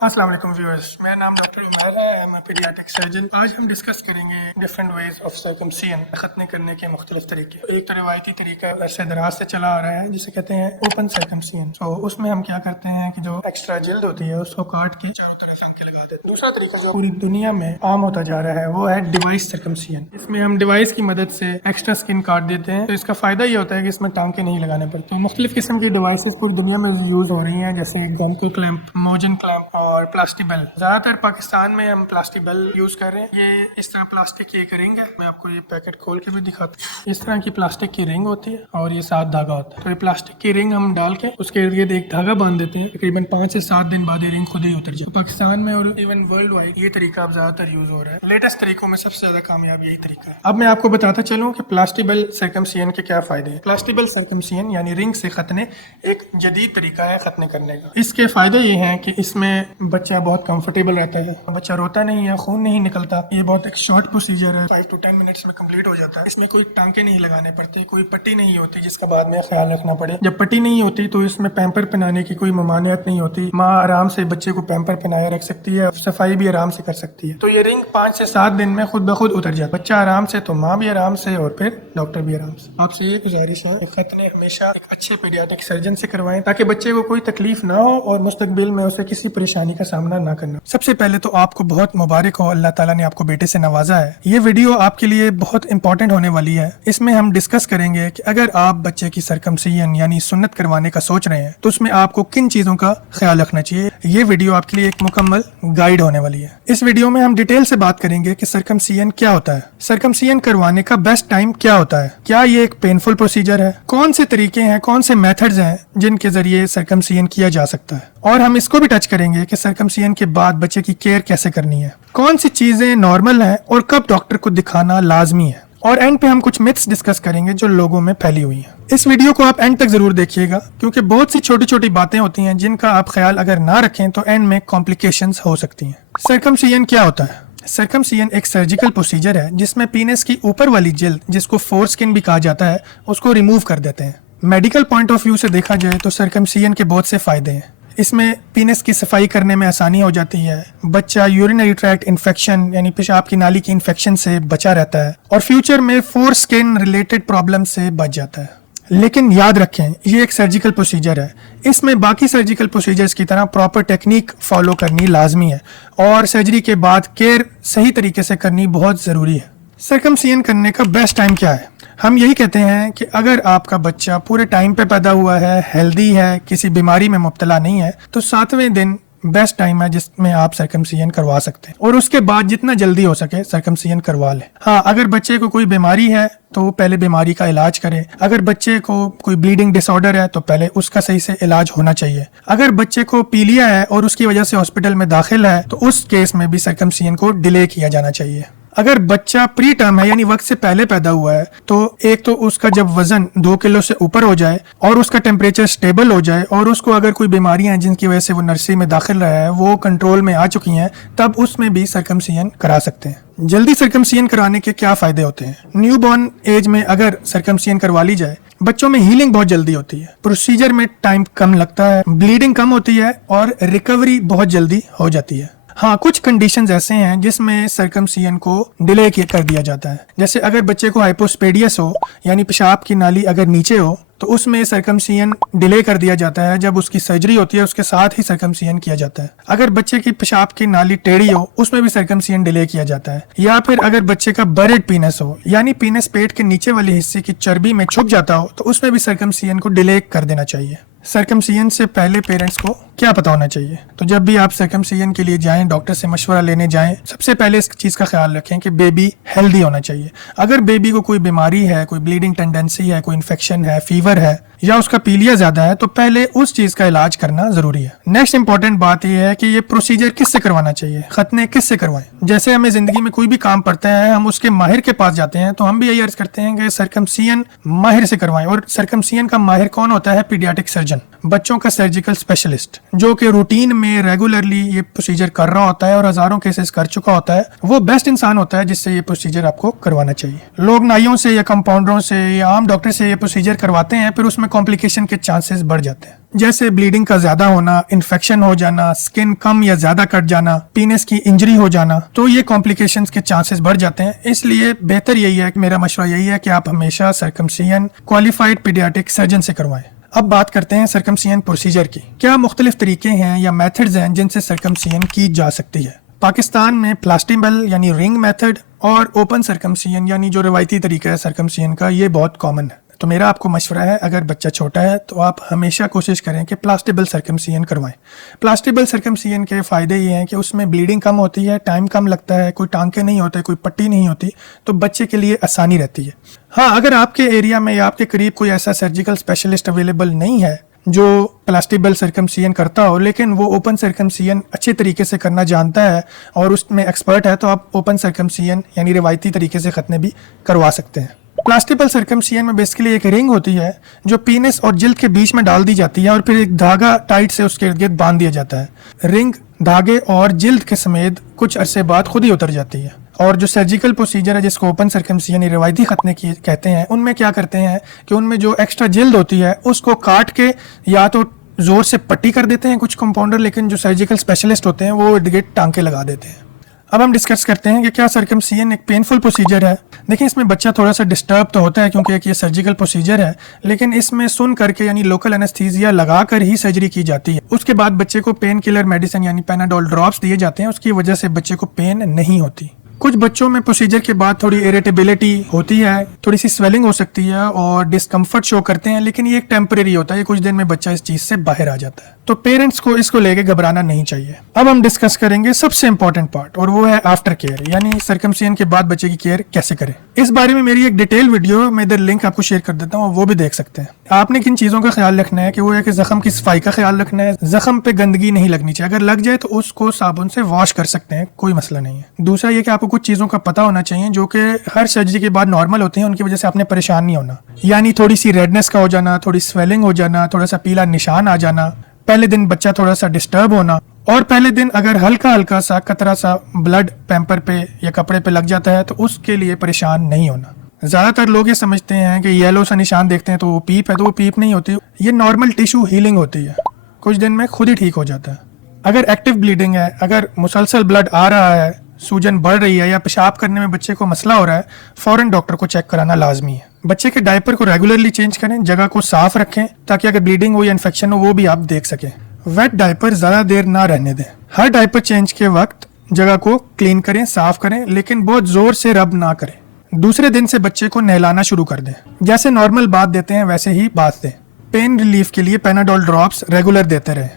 अस्सलाम वालेकुम व्यूअर्स, मेरा नाम डॉक्टर उमर है। I am a paediatric surgeon. आज हम डिस्कस करेंगे डिफरेंट वेज ऑफ सर्कमसिजन, खतने करने के मुख्तलिफ तरीके। एक तो रिवायती तरीका अरसे दराज से चला आ रहा है जिसे कहते हैं ओपन सर्कमसिजन। तो उसमें हम क्या करते हैं कि जो एक्स्ट्रा जिल्द होती है उसको काट के चारों तरफ टांके लगा देते हैं। दूसरा तरीका जो पूरी दुनिया में आम होता जा रहा है वो है डिवाइस सर्कमसिजन। इसमें हम डिवाइस की मदद से एक्स्ट्रा स्किन काट देते हैं। तो इसका फायदा ये होता है कि इसमें टांके नहीं लगाने पड़ते। तो मुख्तलिफ किस्म की डिवाइसेस पूरी दुनिया में यूज हो रही हैं, जैसे गमको क्लैंप, मोजन क्लैंप और प्लास्टिक बेल। ज्यादातर पाकिस्तान में हम प्लास्टिक बेल यूज कर रहे हैं। ये इस तरह प्लास्टिक की एक रिंग है, मैं आपको ये पैकेट खोल के भी दिखाता हूँ। इस तरह की प्लास्टिक की रिंग होती है और ये 7 धागा होता है। तो ये प्लास्टिक की रिंग हम डाल के उसके इर्द गिर्द एक धागा बांध देते हैं। तकरीबन 5 से 7 दिन बाद ये रिंग खुद ही उतर जाए। तो पाकिस्तान में और इवन वर्ल्ड वाइड ये तरीका अब ज्यादातर यूज हो रहा है। लेटेस्ट तरीकों में सबसे ज्यादा कामयाब यही तरीका है। अब मैं आपको बताता चलूँ कि प्लास्टिक बेल सर्कमसिजन के क्या फायदे हैं। प्लास्टिक बेल सर्कमसिजन यानी रिंग से खतने एक जदीद तरीका है खतने करने का। इसके फायदे ये हैं कि इसमें बच्चा बहुत कंफर्टेबल रहता है, बच्चा रोता नहीं है, खून नहीं निकलता। ये बहुत एक शॉर्ट प्रोसीजर है, 5 to 10 मिनट्स में कंप्लीट हो जाता है। इसमें कोई टांके नहीं लगाने पड़ते, कोई पट्टी नहीं होती जिसका बाद में ख्याल रखना पड़े। जब पट्टी नहीं होती तो इसमें पैम्पर पहनाने की कोई ममानियत नहीं होती। माँ आराम से बच्चे को पैम्पर पहनाया रख सकती है, सफाई भी आराम से कर सकती है। तो ये रिंग 5 से 7 दिन में खुद ब खुद उतर जाता है। बच्चा आराम से, तो माँ भी आराम से और फिर डॉक्टर भी आराम से। आपसे ये गुजारिश है, खतने हमेशा एक अच्छे पीडियाट्रिक सर्जन से करवाएं ताकि बच्चे को कोई तकलीफ ना हो और मुस्तकबिल में उसे किसी परेशानी का सामना ना करना। सबसे पहले तो आपको बहुत मुबारक हो, अल्लाह ताला ने आपको बेटे से नवाजा है। ये वीडियो आपके लिए बहुत इंपॉर्टेंट होने वाली है। इसमें हम डिस्कस करेंगे कि अगर आप बच्चे की सर्कमसिजन यानी सुन्नत करवाने का सोच रहे हैं तो उसमें आपको किन चीजों का ख्याल रखना चाहिए। ये वीडियो आपके लिए एक मुकम्मल गाइड होने वाली है। इस वीडियो में हम डिटेल से बात करेंगे कि सर्कमसिजन क्या होता है, सर्कमसिजन करवाने का बेस्ट टाइम क्या होता है, क्या ये एक पेनफुल प्रोसीजर है, कौन से तरीके हैं, कौन से मेथड्स हैं जिनके जरिए सर्कमसिजन किया जा सकता है, और हम इसको भी टच करेंगे कि सर्कमसिजन के बाद बच्चे की केयर कैसे करनी है, कौन सी चीजें नॉर्मल हैं और कब डॉक्टर को दिखाना लाजमी है, और एंड पे हम कुछ मिथ्स डिस्कस करेंगे जो लोगों में फैली हुई हैं। इस वीडियो को आप एंड तक जरूर देखिएगा क्योंकि बहुत सी छोटी छोटी बातें होती हैं जिनका आप ख्याल अगर ना रखें तो एंड में कॉम्प्लिकेशंस हो सकती हैं। सर्कमसिजन क्या होता है? सर्कमसिजन एक सर्जिकल प्रोसीजर है जिसमें पीनस की ऊपर वाली जिल्द, जिसको फोर स्किन भी कहा जाता है, उसको रिमूव कर देते हैं। मेडिकल पॉइंट ऑफ व्यू से देखा जाए तो सर्कमसिजन के बहुत से फायदे हैं। इसमें पीनस की सफाई करने में आसानी हो जाती है, बच्चा यूरिनरी ट्रैक्ट इन्फेक्शन यानी पेशाब की नाली की इन्फेक्शन से बचा रहता है और फ्यूचर में फोर स्किन रिलेटेड प्रॉब्लम से बच जाता है। लेकिन याद रखें, ये एक सर्जिकल प्रोसीजर है, इसमें बाकी सर्जिकल प्रोसीजर्स की तरह प्रॉपर टेक्निक फॉलो करनी लाजमी है और सर्जरी के बाद केयर सही तरीके से करनी बहुत ज़रूरी है। सर्कमसिजन करने का बेस्ट टाइम क्या है? हम यही कहते हैं कि अगर आपका बच्चा पूरे टाइम पे पैदा हुआ है, हेल्दी है, किसी बीमारी में मुब्तला नहीं है, तो 7वें दिन बेस्ट टाइम है जिसमें आप सर्कमसिजन करवा सकते हैं और उसके बाद जितना जल्दी हो सके सर्कमसिजन करवा लें। हाँ, अगर बच्चे को कोई बीमारी है तो पहले बीमारी का इलाज करें। अगर बच्चे को कोई ब्लीडिंग डिसऑर्डर है तो पहले उसका सही से इलाज होना चाहिए। अगर बच्चे को पीलिया है और उसकी वजह से हॉस्पिटल में दाखिल है तो उस केस में भी सर्कमसिजन को डिले किया जाना चाहिए। अगर बच्चा प्री टर्म है यानी वक्त से पहले पैदा हुआ है तो एक तो उसका जब वजन 2 किलो से ऊपर हो जाए और उसका टेम्परेचर स्टेबल हो जाए और उसको अगर कोई बीमारियां हैं जिनकी वजह से वो नर्सरी में दाखिल रहा है वो कंट्रोल में आ चुकी हैं, तब उसमें भी सर्कमसिजन करा सकते हैं। जल्दी सर्कमसिजन कराने के क्या फायदे होते हैं? न्यूबॉर्न एज में अगर सर्कमसिजन करवा ली जाए, बच्चों में हीलिंग बहुत जल्दी होती है, प्रोसीजर में टाइम कम लगता है, ब्लीडिंग कम होती है और रिकवरी बहुत जल्दी हो जाती है। हाँ, कुछ कंडीशंस ऐसे हैं जिसमें सर्कमसिजन को डिले कर दिया जाता है। जैसे अगर बच्चे को हाइपोस्पेडियस हो यानी पेशाब की नाली अगर नीचे हो तो उसमें सर्कमसिजन डिले कर दिया जाता है। जब उसकी सर्जरी होती है उसके साथ ही सर्कमसिजन किया जाता है। अगर बच्चे की पेशाब की नाली टेढ़ी हो उसमें भी सर्कमसिजन डिले किया जाता है। या फिर अगर बच्चे का बरेड पीनस हो यानी पीनस पेट के नीचे वाले हिस्से की चर्बी में छुप जाता हो तो उसमें भी सर्कमसिजन को डिले कर देना चाहिए। सर्कमसिजन से पहले पेरेंट्स को क्या पता होना चाहिए? तो जब भी आप सर्कमसिजन के लिए जाएं, डॉक्टर से मशवरा लेने जाएं, सबसे पहले इस चीज़ का ख्याल रखें कि बेबी हेल्दी होना चाहिए। अगर बेबी को कोई बीमारी है, कोई ब्लीडिंग टेंडेंसी है, कोई इन्फेक्शन है, फीवर है या उसका पीलिया ज्यादा है तो पहले उस चीज का इलाज करना जरूरी है। नेक्स्ट इंपॉर्टेंट बात यह है कि ये प्रोसीजर किससे करवाना चाहिए, खतने किससे करवाएं। जैसे हमें जिंदगी में कोई भी काम पड़ता है, हम उसके माहिर के पास जाते हैं, तो हम भी यही अर्ज करते हैं कि सर्कमसिजन माहिर से करवाएं। और सर्कमसिजन का माहिर कौन होता है? पीडियाट्रिक सर्जन, बच्चों का सर्जिकल स्पेशलिस्ट, जो कि रूटीन में रेगुलरली ये प्रोसीजर कर रहा होता है और हजारों केसेस कर चुका होता है। वो बेस्ट इंसान होता है जिससे ये प्रोसीजर आपको करवाना चाहिए। लोग नाइयों से या कंपाउंडरों से या आम डॉक्टर से ये प्रोसीजर करवाते हैं, फिर उसमें कॉम्प्लिकेशन के चांसेस बढ़ जाते हैं, जैसे ब्लीडिंग का ज्यादा होना, इन्फेक्शन हो जाना, स्किन कम या ज्यादा कट जाना, पीनस की इंजरी हो जाना। तो ये कॉम्प्लिकेशंस के चांसेस बढ़ जाते हैं। इसलिए बेहतर यही है, मेरा मशवरा यही है कि आप हमेशा सर्कमसिजन क्वालिफाइड पीडियाट्रिक सर्जन से करवाएं। अब बात करते हैं सर्कमसिजन प्रोसीजर की। क्या मुख्तलिफ तरीके हैं या मेथड्स हैं जिनसे सर्कमसिजन की जा सकती है? पाकिस्तान में प्लास्टिबल यानी रिंग मेथड और ओपन सर्कमसिजन यानी जो रवायती तरीका है सर्कमसिजन का, ये बहुत कॉमन है। तो मेरा आपको मशवरा है, अगर बच्चा छोटा है तो आप हमेशा कोशिश करें कि प्लास्टिबल सर्कमसिजन करवाएं। प्लास्टिबल सर्कमसिजन के फ़ायदे ये हैं कि उसमें ब्लीडिंग कम होती है, टाइम कम लगता है, कोई टांके नहीं होते, कोई पट्टी नहीं होती, तो बच्चे के लिए आसानी रहती है। हाँ, अगर आपके एरिया में या आपके करीब कोई ऐसा सर्जिकल स्पेशलिस्ट अवेलेबल नहीं है जो प्लास्टिबल सर्कमसिजन करता हो, लेकिन वो ओपन सर्कमसिजन अच्छे तरीके से करना जानता है और उसमें एक्सपर्ट है, तो आप ओपन सर्कमसिजन यानी रिवायती तरीके से खतने भी करवा सकते हैं। प्लास्टिबल सर्कमसिजन में बेसिकली एक रिंग होती है जो पीनस और जिल्द के बीच में डाल दी जाती है और फिर एक धागा टाइट से उसके इर्द गिर्द बांध दिया जाता है। रिंग धागे और जिल्द के समेत कुछ अरसे बाद खुद ही उतर जाती है। और जो सर्जिकल प्रोसीजर है जिसको ओपन सर्कमसिजन यानी रिवायती खतने की कहते हैं, उनमें क्या करते हैं कि उनमें जो एक्स्ट्रा जिल्द होती है उसको काट के या तो जोर से पट्टी कर देते हैं कुछ कंपाउंडर, लेकिन जो सर्जिकल स्पेशलिस्ट होते हैं वो इर्द गिर्द टांके लगा देते हैं। अब हम डिस्कस करते हैं कि क्या सर्कमसिजन एक पेनफुल प्रोसीजर है। देखिए, इसमें बच्चा थोड़ा सा डिस्टर्ब तो होता है क्योंकि एक ये सर्जिकल प्रोसीजर है, लेकिन इसमें सुन करके यानी लोकल एनेस्थीसिया लगा कर ही सर्जरी की जाती है। उसके बाद बच्चे को पेन किलर मेडिसिन यानी पैनाडोल ड्रॉप्स दिए जाते हैं, उसकी वजह से बच्चे को पेन नहीं होती। कुछ बच्चों में प्रोसीजर के बाद थोड़ी इरिटेबिलिटी होती है, थोड़ी सी स्वेलिंग हो सकती है और डिस्कम्फर्ट शो करते हैं, लेकिन ये एक टेम्परेरी होता है, कुछ दिन में बच्चा इस चीज से बाहर आ जाता है। तो पेरेंट्स को इसको लेके घबराना नहीं चाहिए। अब हम डिस्कस करेंगे सबसे इंपॉर्टेंट पार्ट, और वो है आफ्टर केयर यानी सर्कमसिजन के बाद बच्चे की केयर कैसे करें। इस बारे में मेरी एक डिटेल वीडियो मैं इधर लिंक आपको शेयर कर देता हूँ, वो भी देख सकते हैं। आपने किन चीज़ों का ख्याल रखना है कि वो है कि जख्म की सफाई का ख्याल रखना है, जख्म पे गंदगी नहीं लगनी चाहिए, अगर लग जाए तो उसको साबुन से वॉश कर सकते हैं, कोई मसला नहीं है। दूसरा ये कि आपको कुछ चीज़ों का पता होना चाहिए जो कि हर सर्जरी के बाद नॉर्मल होते हैं, उनकी वजह से आपने परेशान नहीं होना, यानी थोड़ी सी रेडनेस का हो जाना, थोड़ी स्वेलिंग हो जाना, थोड़ा सा पीला निशान आ जाना, पहले दिन बच्चा थोड़ा सा डिस्टर्ब होना, और पहले दिन अगर हल्का हल्का सा कतरा सा ब्लड पैम्पर पे या कपड़े पे लग जाता है तो उसके लिए परेशान नहीं होना। ज्यादातर लोग ये समझते हैं कि येलो सा निशान देखते हैं तो वो पीप है, तो वो पीप नहीं होती, ये नॉर्मल टिश्यू हीलिंग होती है, कुछ दिन में खुद ही ठीक हो जाता है। अगर एक्टिव ब्लीडिंग है, अगर मुसलसल ब्लड आ रहा है, सूजन बढ़ रही है या पेशाब करने में बच्चे को मसला हो रहा है, फौरन डॉक्टर को चेक कराना लाजमी है। बच्चे के डायपर को रेगुलरली चेंज करें, जगह को साफ रखें ताकि अगर ब्लीडिंग हो या इन्फेक्शन हो वो भी आप देख सकें। वेट डायपर ज्यादा देर ना रहने दें। हर डायपर चेंज के वक्त जगह को क्लीन करें, साफ करें, लेकिन बहुत जोर से रब ना करें। दूसरे दिन से बच्चे को नहलाना शुरू कर दें, जैसे नॉर्मल बात देते हैं वैसे ही बात दें। पेन रिलीफ के लिए पैनाडोल ड्रॉप्स रेगुलर देते रहें।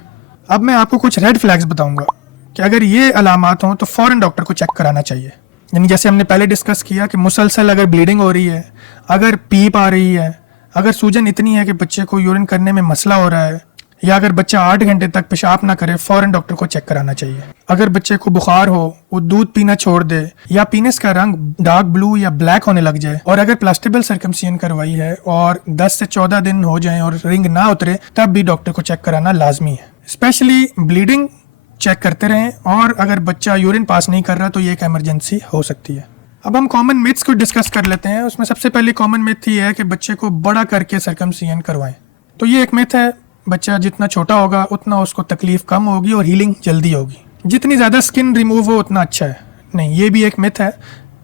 अब मैं आपको कुछ रेड फ्लैग्स बताऊंगा कि अगर ये अलामात हों तो फौरन डॉक्टर को चेक कराना चाहिए। यानी जैसे हमने पहले डिस्कस किया कि मुसलसल अगर ब्लीडिंग हो रही है, अगर पीप आ रही है, अगर सूजन इतनी है कि बच्चे को यूरिन करने में मसला हो रहा है, या अगर बच्चा 8 घंटे तक पेशाब ना करे, फौरन डॉक्टर को चेक कराना चाहिए। अगर बच्चे को बुखार हो, वो दूध पीना छोड़ दे, या पीनस का रंग डार्क ब्लू या ब्लैक होने लग जाए, और अगर प्लास्टिबल सर्कमसिजन करवाई है और 10 से 14 दिन हो जाए और रिंग ना उतरे, तब भी डॉक्टर को चेक कराना लाजमी है। स्पेशली ब्लीडिंग चेक करते रहें, और अगर बच्चा यूरिन पास नहीं कर रहा तो ये एक इमरजेंसी हो सकती है। अब हम कॉमन मिथ्स को डिस्कस कर लेते हैं। उसमें सबसे पहले कॉमन मिथ ये है कि बच्चे को बड़ा करके सर्कमसिजन करवाएं। तो ये एक मिथ है, बच्चा जितना छोटा होगा उतना उसको तकलीफ कम होगी और हीलिंग जल्दी होगी। जितनी ज़्यादा स्किन रिमूव हो उतना अच्छा है, नहीं, ये भी एक मिथ है।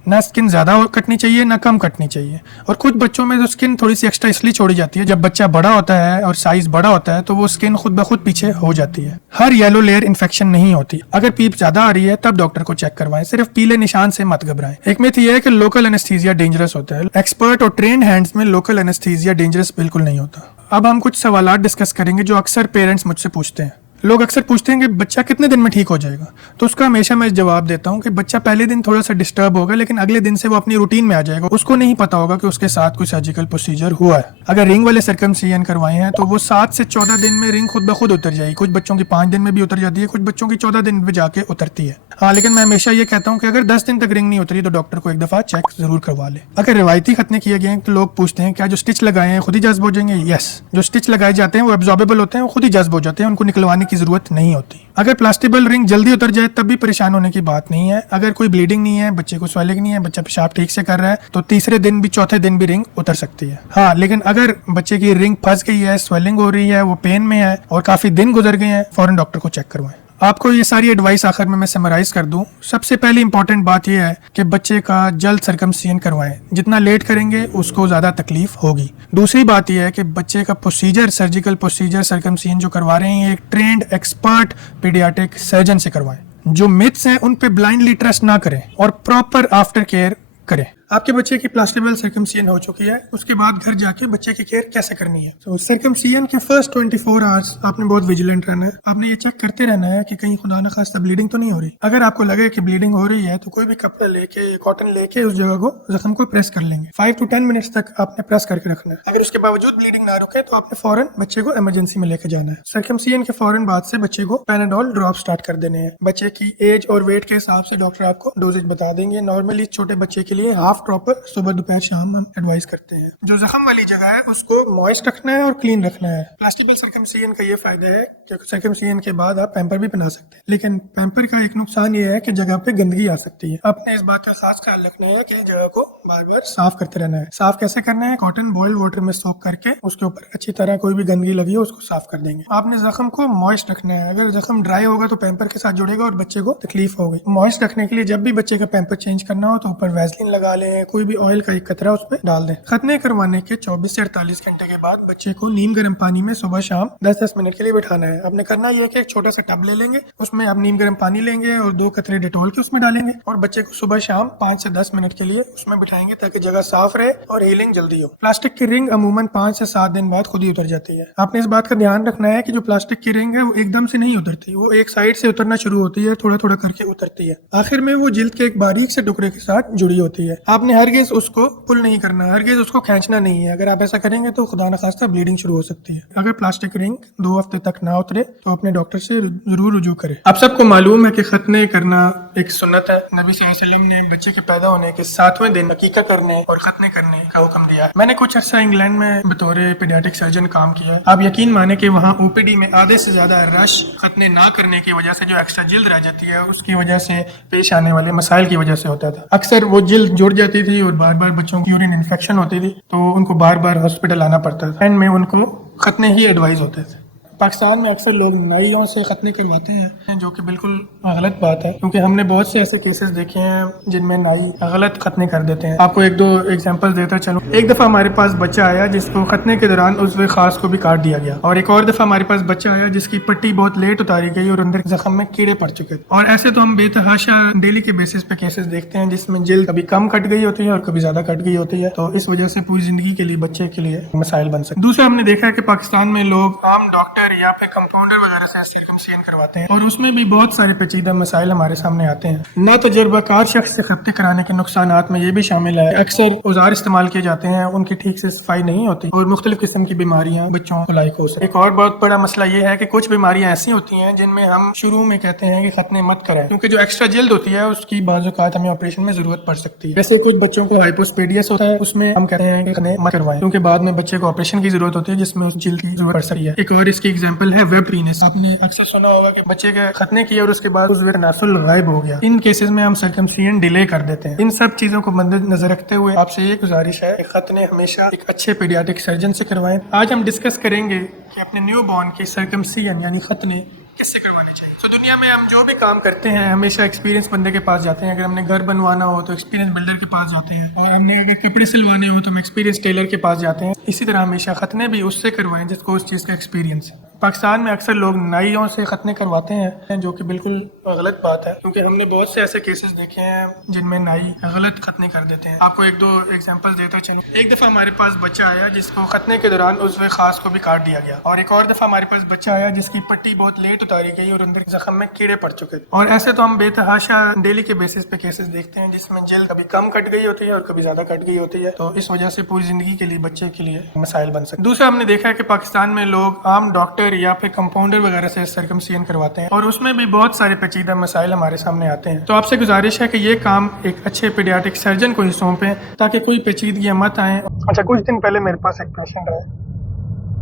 ना स्किन ज़्यादा कटनी चाहिए ना कम कटनी चाहिए। और कुछ बच्चों में तो स्किन थोड़ी सी एक्स्ट्रा इसलिए छोड़ी जाती है, जब बच्चा बड़ा होता है और साइज़ बड़ा होता है तो वो स्किन खुद ब खुद पीछे हो जाती है। हर येलो लेयर इन्फेक्शन नहीं होती। अगर पीप ज़्यादा आ रही है तब डॉक्टर को चेक करवाएं, सिर्फ पीले निशान से मत घबराएं। एक मिथ ये है कि लोकल एनेस्थीसिया डेंजरस होता है। एक्सपर्ट और ट्रेंड हैंड्स में लोकल एनेस्थीसिया डेंजरस बिल्कुल नहीं होता। अब हम कुछ सवालात डिस्कस करेंगे जो अक्सर पेरेंट्स मुझसे पूछते हैं। लोग अक्सर पूछते हैं कि बच्चा कितने दिन में ठीक हो जाएगा, तो उसका हमेशा मैं जवाब देता हूं कि बच्चा पहले दिन थोड़ा सा डिस्टर्ब होगा, लेकिन अगले दिन से वो अपनी रूटीन में आ जाएगा। उसको नहीं पता होगा कि उसके साथ कोई सर्जिकल प्रोसीजर हुआ है। अगर रिंग वाले सर्कमसिजन करवाए हैं तो वो 7 से 14 दिन में रिंग खुद ब खुद उतर जाएगी। कुछ बच्चों की 5 दिन में भी उतर जाती है, कुछ बच्चों की 14 दिन में जाके उतरती है। हाँ, लेकिन मैं हमेशा ये कहता हूँ कि अगर 10 दिन तक रिंग नहीं उतरी तो डॉक्टर को एक दफा चेक जरूर करवा ले। अगर रिवायती खतने किए गए हैं तो लोग पूछते हैं क्या जो स्टिच लगाए हैं खुद ही जज्ब हो जाएंगे? यस, जो स्टिच लगाए जाते हैं वो एब्जॉर्बेबल होते हैं, वो खुद ही जज्ब हो जाते हैं, उनको निकलवाने की जरूरत नहीं होती। अगर प्लास्टिबल रिंग जल्दी उतर जाए तब भी परेशान होने की बात नहीं है। अगर कोई ब्लीडिंग नहीं है, बच्चे को स्वेलिंग नहीं है, बच्चा पेशाब ठीक से कर रहा है तो तीसरे दिन भी चौथे दिन भी रिंग उतर सकती है। हाँ, लेकिन अगर बच्चे की रिंग फंस गई है, स्वेलिंग हो रही है, वो पेन में है और काफी दिन गुजर गए हैं, फौरन डॉक्टर को चेक करवाएं। आपको ये सारी एडवाइस आखिर में मैं समराइज कर दूं। सबसे पहली इंपॉर्टेंट बात यह है कि बच्चे का जल्द सर्कमसिजन करवाएं। जितना लेट करेंगे उसको ज़्यादा तकलीफ होगी। दूसरी बात यह है कि बच्चे का प्रोसीजर, सर्जिकल प्रोसीजर सर्कमसिजन जो करवा रहे हैं एक ट्रेंड एक्सपर्ट पीडियाट्रिक सर्जन से करवाएं। जो मिथ्स हैं उन पे ब्लाइंडली ट्रस्ट ना करें और प्रॉपर आफ्टर केयर करें। आपके बच्चे की प्लास्टिबल सर्कमसिजन हो चुकी है, उसके बाद घर जाके बच्चे की केयर कैसे करनी है। तो सर्कमसिजन के फर्स्ट 24 आवर्स आपने बहुत विजिलेंट रहना है। आपने ये चेक करते रहना है कि कहीं खुदा न खास्ता ब्लीडिंग तो नहीं हो रही। अगर आपको लगे कि ब्लीडिंग हो रही है तो कोई भी कपड़ा लेके, कॉटन लेके उस जगह को, जख्म को प्रेस कर लेंगे। 5 to 10 मिनट्स तक आपने प्रेस करके रखना है। अगर उसके बावजूद ब्लीडिंग ना रुके तो आपने फौरन बच्चे को इमरजेंसी में लेके जाना है। सर्कमसिजन के फौरन बाद से बच्चे को पैनाडोल ड्रॉप स्टार्ट कर देने हैं। बच्चे की एज और वेट के हिसाब से डॉक्टर आपको डोजेज बता देंगे। नॉर्मली छोटे बच्चे के लिए हाफ प्रॉपर सुबह दोपहर शाम हम एडवाइस करते हैं। जो जख्म वाली जगह है उसको मॉइस्ट रखना है और क्लीन रखना है। प्लास्टिबल सर्कमसिजन का ये फायदा है कि सर्कमसिजन के बाद आप पैम्पर भी पहना सकते हैं, लेकिन पैम्पर का एक नुकसान ये है कि जगह पे गंदगी आ सकती है। आपने इस बात का खास ख्याल रखना है कि जगह को बार बार साफ करते रहना है। साफ कैसे करना है? कॉटन बॉइल्ड वाटर में सोक करके उसके ऊपर अच्छी तरह कोई भी गंदगी लगी हो उसको साफ कर देंगे। आपने जख्म को मॉइस्ट रखना है। अगर जख्म ड्राई होगा तो पैम्पर के साथ जुड़ेगा और बच्चे को तकलीफ होगी। मॉइस्ट रखने के लिए जब भी बच्चे का पैम्पर चेंज करना हो तो ऊपर वैसलीन लगा लें, कोई भी ऑयल का एक कतरा उसमें डाल दें। खतने करवाने के 24 से 48 घंटे के बाद बच्चे को नीम गर्म पानी में सुबह शाम 10-10 मिनट के लिए बिठाना है। आपने करना यह है कि एक छोटा सा टब ले लेंगे, उसमें आप नीम गर्म पानी लेंगे और 2 कतरे डेटॉल के उसमें डालेंगे और बच्चे को सुबह शाम 5 से 10 मिनट के लिए उसमें बिठाएंगे ताकि जगह साफ रहे और हीलिंग जल्दी हो। प्लास्टिक की रिंग अमूमन 5 से 7 दिन बाद खुद ही उतर जाती है। आपने इस बात का ध्यान रखना है कि जो प्लास्टिक की रिंग है वो एकदम से नहीं उतरती, वो एक साइड से उतरना शुरू होती है, थोड़ा थोड़ा करके उतरती है। आखिर में वो जिल्द के एक बारीक से टुकड़े के साथ जुड़ी होती है। आपने हरगिज उसको पुल नहीं करना, हरगिज उसको खींचना नहीं है। अगर आप ऐसा करेंगे तो खुदा न खास्ता ब्लीडिंग शुरू हो सकती है। अगर प्लास्टिक रिंग 2 हफ्ते तक ना उतरे तो अपने डॉक्टर से जरूर रुजू करें। आप सबको मालूम है कि खतने करना एक सुन्नत है। नबी सल्लल्लाहु अलैहि वसल्लम ने बच्चे के पैदा होने के 7वें दिन अकीका करने और खतने करने का हुक्म दिया। मैंने कुछ अर्सा इंग्लैंड में बतौर पीडियाट्रिक सर्जन काम किया है। आप यकीन माने कि वहाँ ओपीडी में आधे से ज्यादा रश खतने ना करने की वजह से जो एक्स्ट्रा जिल्द रह जाती है उसकी वजह से पेश आने वाले मसाइल की वजह से होता था। अक्सर वो जिल्द जुड़ जाती थी और बार बार बच्चों की यूरिन इन्फेक्शन होती थी तो उनको बार बार हॉस्पिटल आना पड़ता था। एंड में उनको खतने ही एडवाइस होते थे। पाकिस्तान में अक्सर लोग नाइयों से खतने करवाते हैं जो कि बिल्कुल गलत बात है, क्योंकि हमने बहुत से ऐसे केसेस देखे हैं जिनमें नाई गलत खतने कर देते हैं। आपको 1-2 एग्जांपल्स देता चलूं। एक दफ़ा हमारे पास बच्चा आया जिसको खतने के दौरान उज़्व खास को भी काट दिया गया, और एक और दफ़ा हमारे पास बच्चा आया जिसकी पट्टी बहुत लेट उतारी गई और अंदर जख्म में कीड़े पड़ चुके थे। और ऐसे तो हम बेतहाशा डेली के बेसिस पे केसेस देखते हैं जिसमें जिल्द कभी कम कट गई होती है और कभी ज्यादा कट गई होती है, तो इस वजह से पूरी जिंदगी के लिए बच्चे के लिए मसाइल बन सकते हैं। दूसरा, हमने देखा है कि पाकिस्तान में लोग आम डॉक्टर या फिर कंपाउंडर वगैरह से सर्कमसिजन करवाते हैं और उसमें भी बहुत सारे पेचीदा मसाइल हमारे सामने आते हैं। ना तजुर्बाकार शख्स से खतने कराने के नुकसानात में ये भी शामिल है, अक्सर औजार इस्तेमाल किए जाते हैं, उनकी ठीक से सफाई नहीं होती और मुख्तलिफ किस्म की बीमारियां बच्चों को लायक हो सकती है। एक और बहुत बड़ा मसला ये है कि कुछ बीमारियां ऐसी होती हैं जिनमें हम शुरू में कहते हैं कि खतने मत कराएं, क्योंकि जो एक्स्ट्रा जिल्द होती है उसकी बाज़ औक़ात हमें ऑपरेशन में जरूरत पड़ सकती है। वैसे कुछ बच्चों को हाइपोस्पेडियस होता है, उसमें हम कहते हैं कि खतने मत करवाएं क्योंकि बाद में बच्चे को ऑपरेशन की जरूरत होती है जिसमें उस जिल्द की जरूरत पड़ सकती है। एक और इसकी एग्जाम्पल है वेब रीनेस। आपने अक्सर सुना होगा कि बच्चे के खतने किया और उसके बाद उस तनासुल गायब हो गया। इन केसेस में हम सर्कमसिजन डिले कर देते हैं। इन सब चीजों को मद्देनजर रखते हुए आपसे ये गुजारिश है कि खतने हमेशा एक अच्छे पीडियाट्रिक सर्जन से करवाएं। आज हम डिस्कस करेंगे कि अपने न्यू बॉर्न की सर्कमसिजन यानी खतने कैसे करवाने चाहिए। तो दुनिया में हम जो भी काम करते हैं हमेशा एक्सपीरियंस बंदे के पास जाते हैं। अगर हमने घर बनवाना हो तो एक्सपीरियंस बिल्डर के पास जाते हैं, और हमने अगर कपड़े सिलवाने हो तो हम एक्सपीरियंस टेलर के पास जाते हैं। इसी तरह हमेशा खतने भी उससे करवाएं जिसको उस चीज़ का एक्सपीरियंस है। पाकिस्तान में अक्सर लोग नाइयों से खतने करवाते हैं जो कि बिल्कुल गलत बात है, क्योंकि हमने बहुत से ऐसे केसेस देखे हैं जिनमें नाई गलत खतने कर देते हैं। आपको 1-2 एग्जांपल्स देता चलूं। एक दफ़ा हमारे पास बच्चा आया जिसको खतने के दौरान उज़्व खास को भी काट दिया गया, और एक और दफ़ा हमारे पास बच्चा आया जिसकी पट्टी बहुत लेट उतारी गई और अंदर जख्म में कीड़े पड़ चुके थे। और ऐसे तो हम बेतहाशा डेली के बेसिस पे केसेस देखते हैं जिसमें जिल्द कभी कम कट गई होती है और कभी ज्यादा कट गई होती है, तो इस वजह से पूरी जिंदगी के लिए बच्चे के लिए मसाइल बन सकते हैं। दूसरा, हमने देखा है कि पाकिस्तान में लोग आम डॉक्टर डॉक्टर या फिर कंपाउंडर वगैरह से सर्कमसिजन करवाते हैं और उसमें भी बहुत सारे पेचीदा मसाइल हमारे सामने आते हैं। तो आपसे गुजारिश है कि ये काम एक अच्छे पीडियाट्रिक सर्जन को ही सौंपें ताकि कोई पेचीदगियाँ मत आएँ। अच्छा, कुछ दिन पहले मेरे पास एक पेशेंट आया,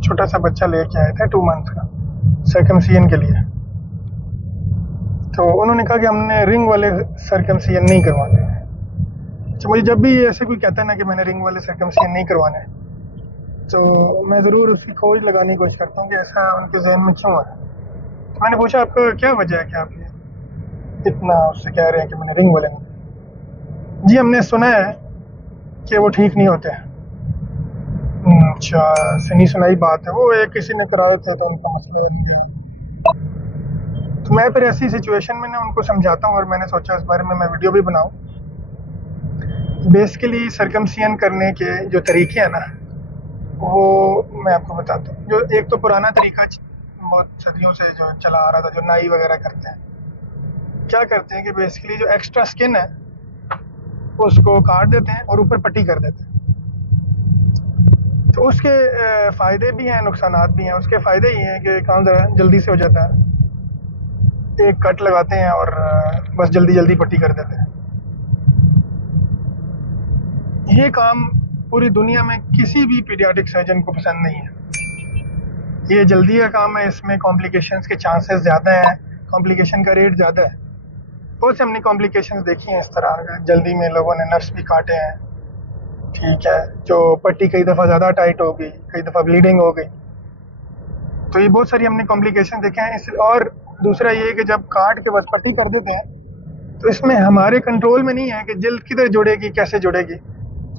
छोटा सा बच्चा लेके आया था 2 मंथ का सर्कमसिजन के लिए। तो उन्होंने कहा कि हमने रिंग वाले सर्कमसिजन नहीं करवाने हैं। तो मुझे जब भी ऐसे कोई कहता है ना कि मैंने रिंग वाले सर्कमसिजन नहीं करवाने, तो मैं ज़रूर उसकी खोज लगाने की कोशिश करता हूँ कि ऐसा उनके जहन में क्यों है। तो मैंने पूछा आपका क्या वजह है कि आप ये इतना उससे कह रहे हैं कि मैंने रिंग वाले नहीं। जी हमने सुना है कि वो ठीक नहीं होते। अच्छा, सुनी सुनाई बात है, वो एक किसी ने कराए थे तो उनका मसला बन गया। तो मैं फिर ऐसी सिचुएशन में ना उनको समझाता हूँ और मैंने सोचा इस बारे में मैं वीडियो भी बनाऊँ। बेसिकली सर्कमसिजन करने के जो तरीके हैं ना वो मैं आपको बताता हूँ। जो एक तो पुराना तरीका बहुत सदियों से जो चला आ रहा था, जो नाई वगैरह करते हैं, क्या करते हैं कि बेसिकली जो एक्स्ट्रा स्किन है उसको काट देते हैं और ऊपर पट्टी कर देते हैं। तो उसके फ़ायदे भी हैं, नुकसानात भी हैं। उसके फ़ायदे ये हैं कि काम ज़रा जल्दी से हो जाता है, एक कट लगाते हैं और बस जल्दी जल्दी पट्टी कर देते हैं। ये काम पूरी दुनिया में किसी भी पीडियाट्रिक सर्जन को पसंद नहीं है। ये जल्दी का काम है, इसमें कॉम्प्लिकेशंस के चांसेस ज़्यादा हैं, कॉम्प्लिकेशन का रेट ज़्यादा है। बहुत से हमने कॉम्प्लिकेशंस देखी हैं इस तरह, जल्दी में लोगों ने नर्व्स भी काटे हैं, ठीक है, जो पट्टी कई दफ़ा ज़्यादा टाइट हो गई, कई दफ़ा ब्लीडिंग हो गई। तो ये बहुत सारी हमने कॉम्प्लिकेशन देखे हैं। और दूसरा ये कि जब काट के बस पट्टी कर देते हैं तो इसमें हमारे कंट्रोल में नहीं है कि जल्द किधर जुड़ेगी, कैसे जुड़ेगी।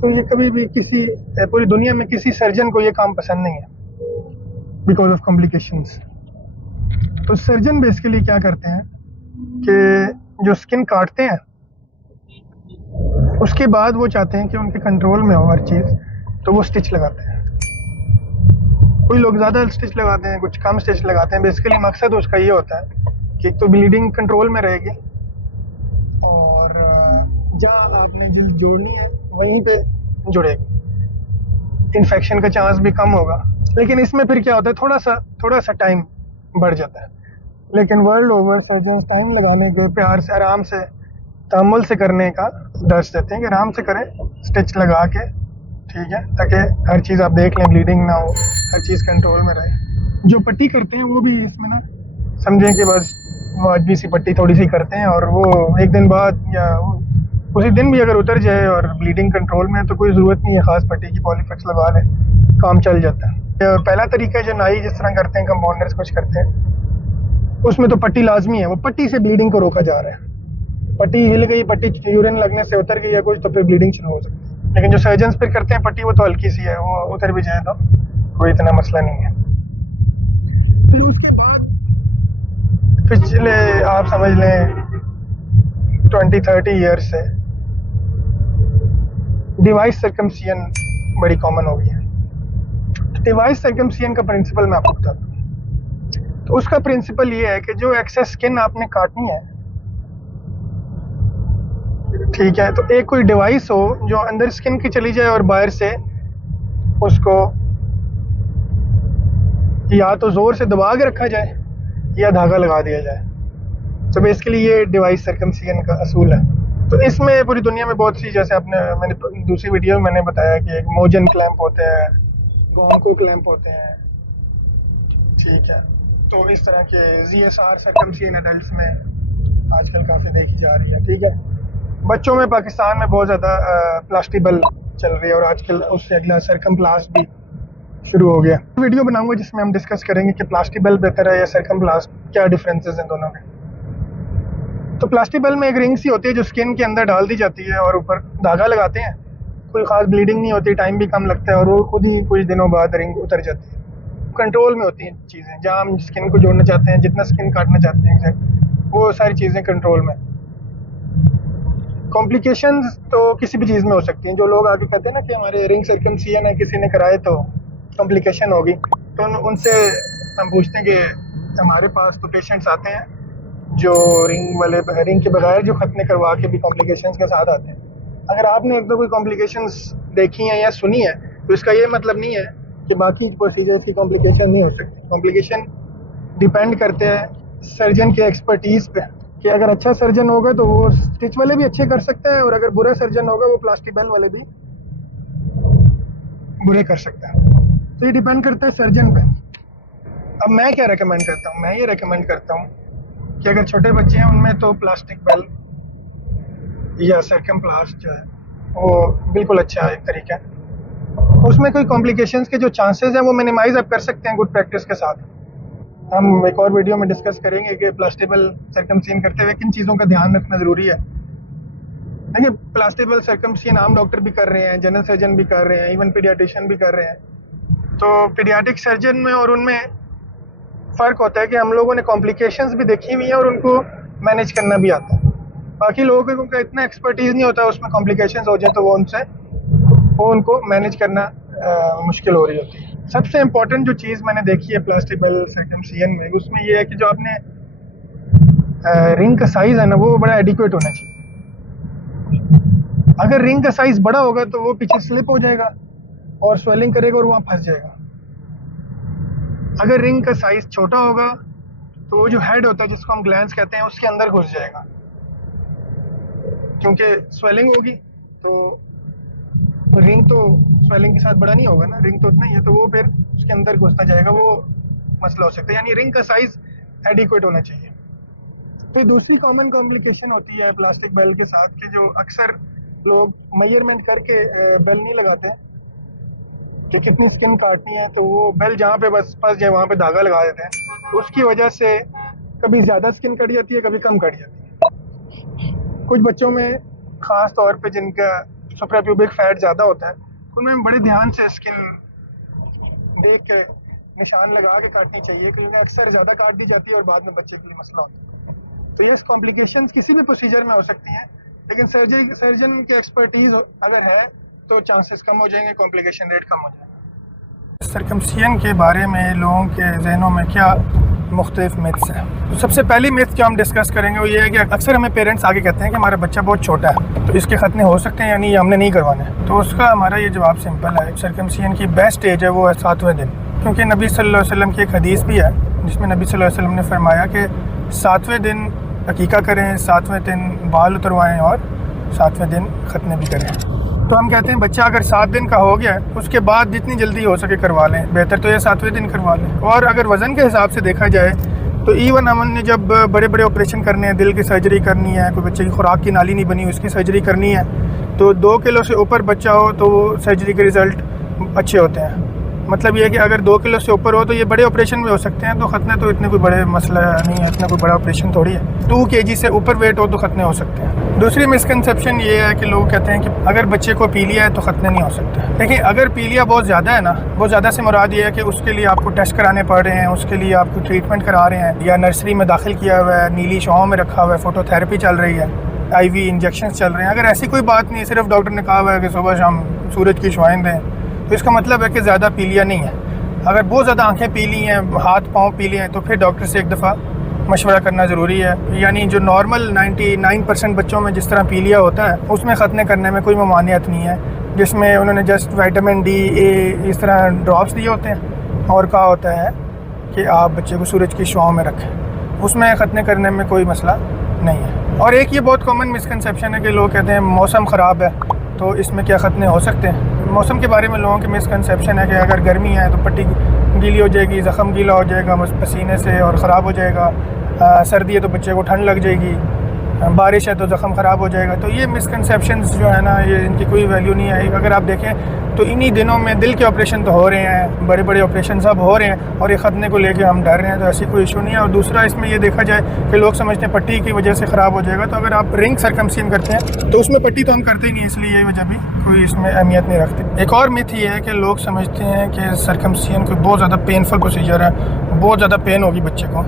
तो ये कभी भी किसी पूरी दुनिया में किसी सर्जन को ये काम पसंद नहीं है बिकॉज ऑफ कॉम्प्लिकेशंस। तो सर्जन बेसिकली क्या करते हैं कि जो स्किन काटते हैं उसके बाद वो चाहते हैं कि उनके कंट्रोल में हो हर चीज़, तो वो स्टिच लगाते हैं। कोई लोग ज़्यादा स्टिच लगाते हैं, कुछ कम स्टिच लगाते हैं। बेसिकली मकसद उसका ये होता है कि एक तो ब्लीडिंग कंट्रोल में रहेगी और जहाँ आपने जल्द जोड़नी है वहीं पे जुड़ेगी, इन्फेक्शन का चांस भी कम होगा। लेकिन इसमें फिर क्या होता है, थोड़ा सा टाइम बढ़ जाता है। लेकिन वर्ल्ड ओवर सर्जन टाइम लगाने के प्यार से आराम से तहम्मुल से करने का दर्ज देते हैं कि आराम से करें, स्टिच लगा के, ठीक है, ताकि हर चीज़ आप देख लें, ब्लीडिंग ना हो, हर चीज़ कंट्रोल में रहे। जो पट्टी करते हैं वो भी इसमें ना समझें कि बस वाजिबी सी पट्टी थोड़ी सी करते हैं और वो एक दिन बाद या उसी दिन भी अगर उतर जाए और ब्लीडिंग कंट्रोल में है तो कोई ज़रूरत नहीं है ख़ास पट्टी की, पॉलीफिक्स लगा लें, काम चल जाता है। पहला तरीका जो नाई जिस तरह करते हैं, कंपाउंडर्स कुछ करते हैं, उसमें तो पट्टी लाजमी है, वो पट्टी से ब्लीडिंग को रोका जा रहा है। पट्टी हिल गई, पट्टी यूरिन लगने से उतर गई या कुछ, तो फिर ब्लीडिंग शुरू हो सकती है। लेकिन जो सर्जन्स फिर करते हैं पट्टी, वो तो हल्की सी है, वो उतर भी जाए तो कोई इतना मसला नहीं है। फिर उसके बाद पिछले आप समझ लें 20-30 ईयर्स से डिवाइस सर्कमसिजन बड़ी कॉमन हो गई है। डिवाइस सर्कमसिजन का प्रिंसिपल मैं आपको बताता हूँ। तो उसका प्रिंसिपल ये है कि जो एक्सेस स्किन आपने काटनी है, ठीक है, तो एक कोई डिवाइस हो जो अंदर स्किन की चली जाए और बाहर से उसको या तो जोर से दबा के रखा जाए या धागा लगा दिया जाए। तो बेसिकली ये डिवाइस सर्कमसिजन का असूल है। तो इसमें पूरी दुनिया में बहुत सी, जैसे मैंने दूसरी वीडियो में मैंने बताया कि एक मोजन क्लैंप होते हैं, गोंको क्लैंप होते हैं, ठीक है। तो इस तरह के ZSR सर्कमसिजन एडल्ट्स में आजकल काफ़ी देखी जा रही है, ठीक है। बच्चों में पाकिस्तान में बहुत ज़्यादा प्लास्टिबल चल रही है और आजकल उससे अगला सर्कमप्लास्ट भी शुरू हो गया। वीडियो बनाऊंगा जिसमें हम डिस्कस करेंगे कि प्लास्टिबल बेहतर है या सर्कमप्लास्ट, क्या डिफरेंसेस हैं दोनों के। तो प्लास्टिबल में एक रिंग सी होती है जो स्किन के अंदर डाल दी जाती है और ऊपर धागा लगाते हैं, कोई ख़ास ब्लीडिंग नहीं होती, टाइम भी कम लगता है और वो खुद ही कुछ दिनों बाद रिंग उतर जाती है। कंट्रोल में होती हैं चीज़ें, जहाँ हम स्किन को जोड़ना चाहते हैं, जितना स्किन काटना चाहते हैं एग्जैक्ट, वो सारी चीज़ें कंट्रोल में। कॉम्प्लिकेशंस तो किसी भी चीज़ में हो सकती हैं। जो लोग आगे कहते हैं ना कि हमारे रिंग सर्कमसिजन है, किसी ने कराए तो कॉम्प्लिकेशन होगी, तो उनसे हम पूछते हैं कि हमारे पास तो पेशेंट्स आते हैं जो रिंग के बगैर जो खतने करवा के भी कॉम्प्लिकेशंस के साथ आते हैं। अगर आपने एक दो कोई कॉम्प्लिकेशंस देखी हैं या सुनी है तो इसका ये मतलब नहीं है कि बाकी प्रोसीजर्स की कॉम्प्लिकेशन नहीं हो सकती। कॉम्प्लिकेशन डिपेंड करते हैं सर्जन के एक्सपर्टीज़ पे कि अगर अच्छा सर्जन होगा तो वो स्टिच वाले भी अच्छे कर सकता है, और अगर बुरा सर्जन होगा वो प्लास्टिक बेल वाले भी बुरे कर सकता है। तो ये डिपेंड करता है सर्जन पे। अब मैं क्या रेकमेंड करता हूँ, मैं ये रेकमेंड करता हूँ कि अगर छोटे बच्चे हैं उनमें तो प्लास्टिक बेल या सर्कमप्लास्ट जो है वो बिल्कुल अच्छा एक तरीका है। उसमें कोई कॉम्प्लिकेशंस के जो चांसेस हैं वो मिनिमाइज आप कर सकते हैं गुड प्रैक्टिस के साथ। हम एक और वीडियो में डिस्कस करेंगे कि प्लास्टिबल सर्कमसियन करते हुए किन चीज़ों का ध्यान रखना ज़रूरी है। देखिए, प्लास्टिबल सर्कमसियन आम डॉक्टर भी कर रहे हैं, जनरल सर्जन भी कर रहे हैं, इवन पीडियाट्रिशियन भी कर रहे हैं। तो पीडियाट्रिक सर्जन में और उनमें फ़र्क होता है कि हम लोगों ने कॉम्प्लिकेशंस भी देखी हुई हैं और उनको मैनेज करना भी आता है। बाकी लोगों को इतना एक्सपर्टीज़ नहीं होता, उसमें कॉम्प्लिकेशंस हो जाए तो वो उनको मैनेज करना मुश्किल हो रही होती है। सबसे इम्पोर्टेंट जो चीज़ मैंने देखी है प्लास्टिबल सर्कमसियन में, उसमें ये है कि जो आपने रिंग का साइज़ है ना वो बड़ा एडिक्वेट होना चाहिए। अगर रिंग का साइज़ बड़ा होगा तो वो पीछे स्लिप हो जाएगा और स्वेलिंग करेगा और वहाँ फंस जाएगा। अगर रिंग का साइज़ छोटा होगा तो वो जो हेड होता है जिसको हम ग्लैंस कहते हैं उसके अंदर घुस जाएगा, क्योंकि स्वेलिंग होगी तो रिंग तो स्वेलिंग के साथ बड़ा नहीं होगा ना, रिंग तो उतना ही है, तो वो फिर उसके अंदर घुसता जाएगा, वो मसला हो सकता है। यानी रिंग का साइज़ एडिक्वेट होना चाहिए। तो दूसरी कॉमन कॉम्प्लिकेशन होती है प्लास्टिक बेल के साथ कि जो अक्सर लोग मेजरमेंट करके बेल नहीं लगाते कि कितनी स्किन काटनी है, तो वो बेल जहाँ पे बस फंस जाए वहाँ पे धागा लगा देते हैं। उसकी वजह से कभी ज़्यादा स्किन कट जाती है, कभी कम कट जाती है। कुछ बच्चों में ख़ास तौर पे जिनका सुप्राप्यूबिक फैट ज़्यादा होता है उनमें बड़े ध्यान से स्किन देख के निशान लगा के काटनी चाहिए, क्योंकि अक्सर ज़्यादा काट दी जाती है और बाद में बच्चे के लिए मसला होता है। तो ये कॉम्प्लिकेशंस किसी भी प्रोसीजर में हो सकती हैं, लेकिन सर्जन की एक्सपर्टीज़ अगर है तो चांसेस कम हो जाएंगे, कॉम्प्लिकेशन रेट कम हो जाएगा। सर्कमसियन के बारे में लोगों के जहनों में क्या मुख्तलिफ मिथ्स हैं। तो सबसे पहली मिथ जो हम डिस्कस करेंगे वो ये है कि अक्सर हमें पेरेंट्स आगे कहते हैं कि हमारा बच्चा बहुत छोटा है तो इसके खतने हो सकते हैं, यानी हमने नहीं करवाने। तो उसका हमारा ये जवाब सिंपल है, सर्कमसियन की बेस्ट एज है वो है 7वें दिन, क्योंकि नबी सल्लल्लाहु अलैहि वसल्लम की एक हदीस भी है जिसमें नबी सल्लल्लाहु अलैहि वसल्लम ने फरमाया कि 7वें दिन अकीका करें, 7वें दिन बाल उतरवाएँ और 7वें दिन खतने भी करें। तो हम कहते हैं बच्चा अगर 7 दिन का हो गया उसके बाद जितनी जल्दी हो सके करवा लें, बेहतर तो ये 7वें दिन करवा लें। और अगर वज़न के हिसाब से देखा जाए तो इवन हमने जब बड़े बड़े ऑपरेशन करने हैं, दिल की सर्जरी करनी है, कोई बच्चे की खुराक की नाली नहीं बनी उसकी सर्जरी करनी है, तो 2 किलो से ऊपर बच्चा हो तो वो सर्जरी के रिज़ल्ट अच्छे होते हैं। मतलब ये है कि अगर 2 किलो से ऊपर हो तो ये बड़े ऑपरेशन में हो सकते हैं, तो खतने तो इतने कोई बड़े मसला नहीं है, इतना कोई बड़ा ऑपरेशन थोड़ी है। 2 kg से ऊपर वेट हो तो खतने हो सकते हैं। दूसरी मिसकंसेप्शन ये है कि लोग कहते हैं कि अगर बच्चे को पीलिया है तो खतने नहीं हो सकते। देखिए, अगर पीलिया बहुत ज़्यादा है ना, बहुत ज़्यादा से मुराद ये है कि उसके लिए आपको टेस्ट कराने पड़ रहे हैं, उसके लिए आपको ट्रीटमेंट करा रहे हैं, या नर्सरी में दाखिल किया हुआ है, नीली शॉ में रखा हुआ है, फोटोथेरेपी चल रही है, IV इंजेक्शन चल रहे हैं। अगर ऐसी कोई बात नहीं, सिर्फ डॉक्टर ने कहा हुआ है कि सुबह शाम सूरज की शुआएं दें, तो इसका मतलब है कि ज़्यादा पीलिया नहीं है। अगर बहुत ज़्यादा आंखें पीली हैं, हाथ पाँव पीले हैं, तो फिर डॉक्टर से एक दफ़ा मशवरा करना ज़रूरी है। यानी जो नॉर्मल 99% बच्चों में जिस तरह पीलिया होता है उसमें ख़तने करने में कोई ममानियत नहीं है, जिसमें उन्होंने जस्ट विटामिन D, A इस तरह ड्रॉप्स दिए होते हैं और कहा होता है कि आप बच्चे को सूरज की शुआओं में रखें, उसमें ख़तने करने में कोई मसला नहीं है। और एक ये बहुत कॉमन मिसकंसेप्शन है कि लोग कहते हैं मौसम ख़राब है तो इसमें क्या खतने हो सकते हैं। मौसम के बारे में लोगों की मिसकंसेप्शन है कि अगर गर्मी है तो पट्टी गीली हो जाएगी, ज़ख़म गीला हो जाएगा पसीने से और ख़राब हो जाएगा, सर्दी है तो बच्चे को ठंड लग जाएगी, बारिश है तो ज़ख़म ख़राब हो जाएगा। तो ये मिसकंसेप्शंस जो है ना, ये इनकी कोई वैल्यू नहीं है। अगर आप देखें तो इन्हीं दिनों में दिल के ऑपरेशन तो हो रहे हैं, बड़े बड़े ऑपरेशन सब हो रहे हैं, और ये खतने को लेके हम डर रहे हैं, तो ऐसी कोई इशू नहीं है। और दूसरा इसमें ये देखा जाए कि लोग समझते हैं पट्टी की वजह से ख़राब हो जाएगा, तो अगर आप रिंग सर्कमसियन करते हैं तो उसमें पट्टी तो हम करते ही नहीं, इसलिए ये वजह भी कोई इसमें अहमियत नहीं रखती। एक और मिथ ये है कि लोग समझते हैं कि सर्कमसियन कोई बहुत ज़्यादा पेनफुल प्रोसीजर है, बहुत ज़्यादा पेन होगी बच्चे को,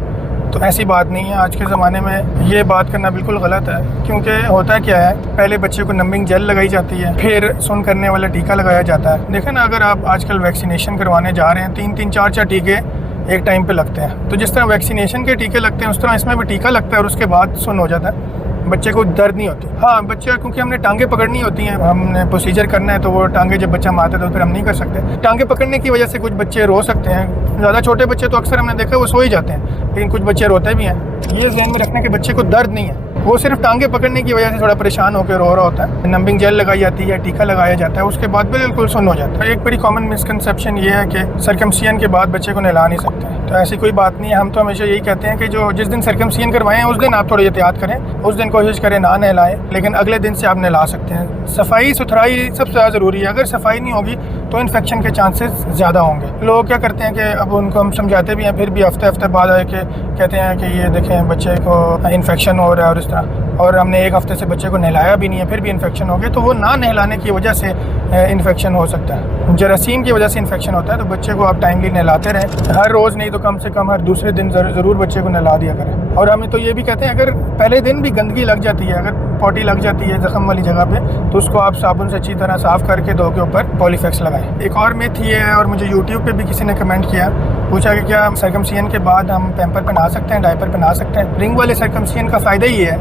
तो ऐसी बात नहीं है। आज के ज़माने में ये बात करना बिल्कुल गलत है, क्योंकि होता क्या है, पहले बच्चे को नंबिंग जेल लगाई जाती है, फिर सुन करने वाला टीका लगाया जाता है। देखें ना, अगर आप आजकल वैक्सीनेशन करवाने जा रहे हैं, 3-3, 4-4 टीके एक टाइम पे लगते हैं। तो जिस तरह वैक्सीनेशन के टीके लगते हैं उस तरह इसमें भी टीका लगता है और उसके बाद सुन हो जाता है। बच्चे को दर्द नहीं होती। हाँ, बच्चा क्योंकि हमने टांगे पकड़नी होती हैं, हमने प्रोसीजर करना है, तो वो टांगे जब बच्चा मारता है तो फिर हम नहीं कर सकते। टांगे पकड़ने की वजह से कुछ बच्चे रो सकते हैं। ज़्यादा छोटे बच्चे तो अक्सर हमने देखा वो सो ही जाते हैं, लेकिन कुछ बच्चे रोते भी हैं। ये ध्यान में रखना कि बच्चे को दर्द नहीं है, वो सिर्फ टांगे पकड़ने की वजह से थोड़ा परेशान होकर रो रहा होता है। नंबिंग जेल लगाई जाती है, टीका लगाया जाता है, उसके बाद बिल्कुल सुन्न हो जाता है। एक बड़ी कॉमन मिसकंसेप्शन ये है कि सर्कमसिजन के बाद बच्चे को नहला नहीं सकते, तो ऐसी कोई बात नहीं है। हम तो हमेशा यही कहते हैं कि जो जिस दिन सर्कमसिजन करवाएं उस दिन आप थोड़ी एहतियात करें, उस दिन कोशिश करें ना नहलाएं, लेकिन अगले दिन से आप नहला सकते हैं। सफाई सुथराई सबसे ज़्यादा ज़रूरी है। अगर सफाई नहीं होगी तो इन्फेक्शन के चांसेस ज़्यादा होंगे। लोग क्या करते हैं कि अब उनको हम समझाते भी हैं, फिर भी हफ्ते हफ्ते बाद आए के कहते हैं कि ये देखें बच्चे को इन्फेक्शन हो रहा है और इस तरह, और हमने एक हफ्ते से बच्चे को नहलाया भी नहीं है फिर भी इन्फेक्शन हो गया। तो वो ना नहलाने की वजह से इन्फेक्शन हो सकता है, जरासीम की वजह से इन्फेक्शन होता है। तो बच्चे को आप टाइमली नहलाते रहें, हर रोज़ नहीं तो कम से कम हर दूसरे दिन ज़रूर बच्चे को नहला दिया करें। और हम तो ये भी कहते हैं अगर पहले दिन भी गंदगी लग जाती है, अगर पॉटी लग जाती है जख्म वाली जगह पे, तो उसको आप साबुन से अच्छी तरह साफ़ करके धो के ऊपर पॉलीफेक्स लगाएं। एक और मिथ ये है, और मुझे यूट्यूब पे भी किसी ने कमेंट किया, पूछा कि क्या सर्कमसिजन के बाद हम पैम्पर पहना सकते हैं, डायपर पहना सकते हैं। रिंग वाले सर्कमसिजन का फ़ायदा ये है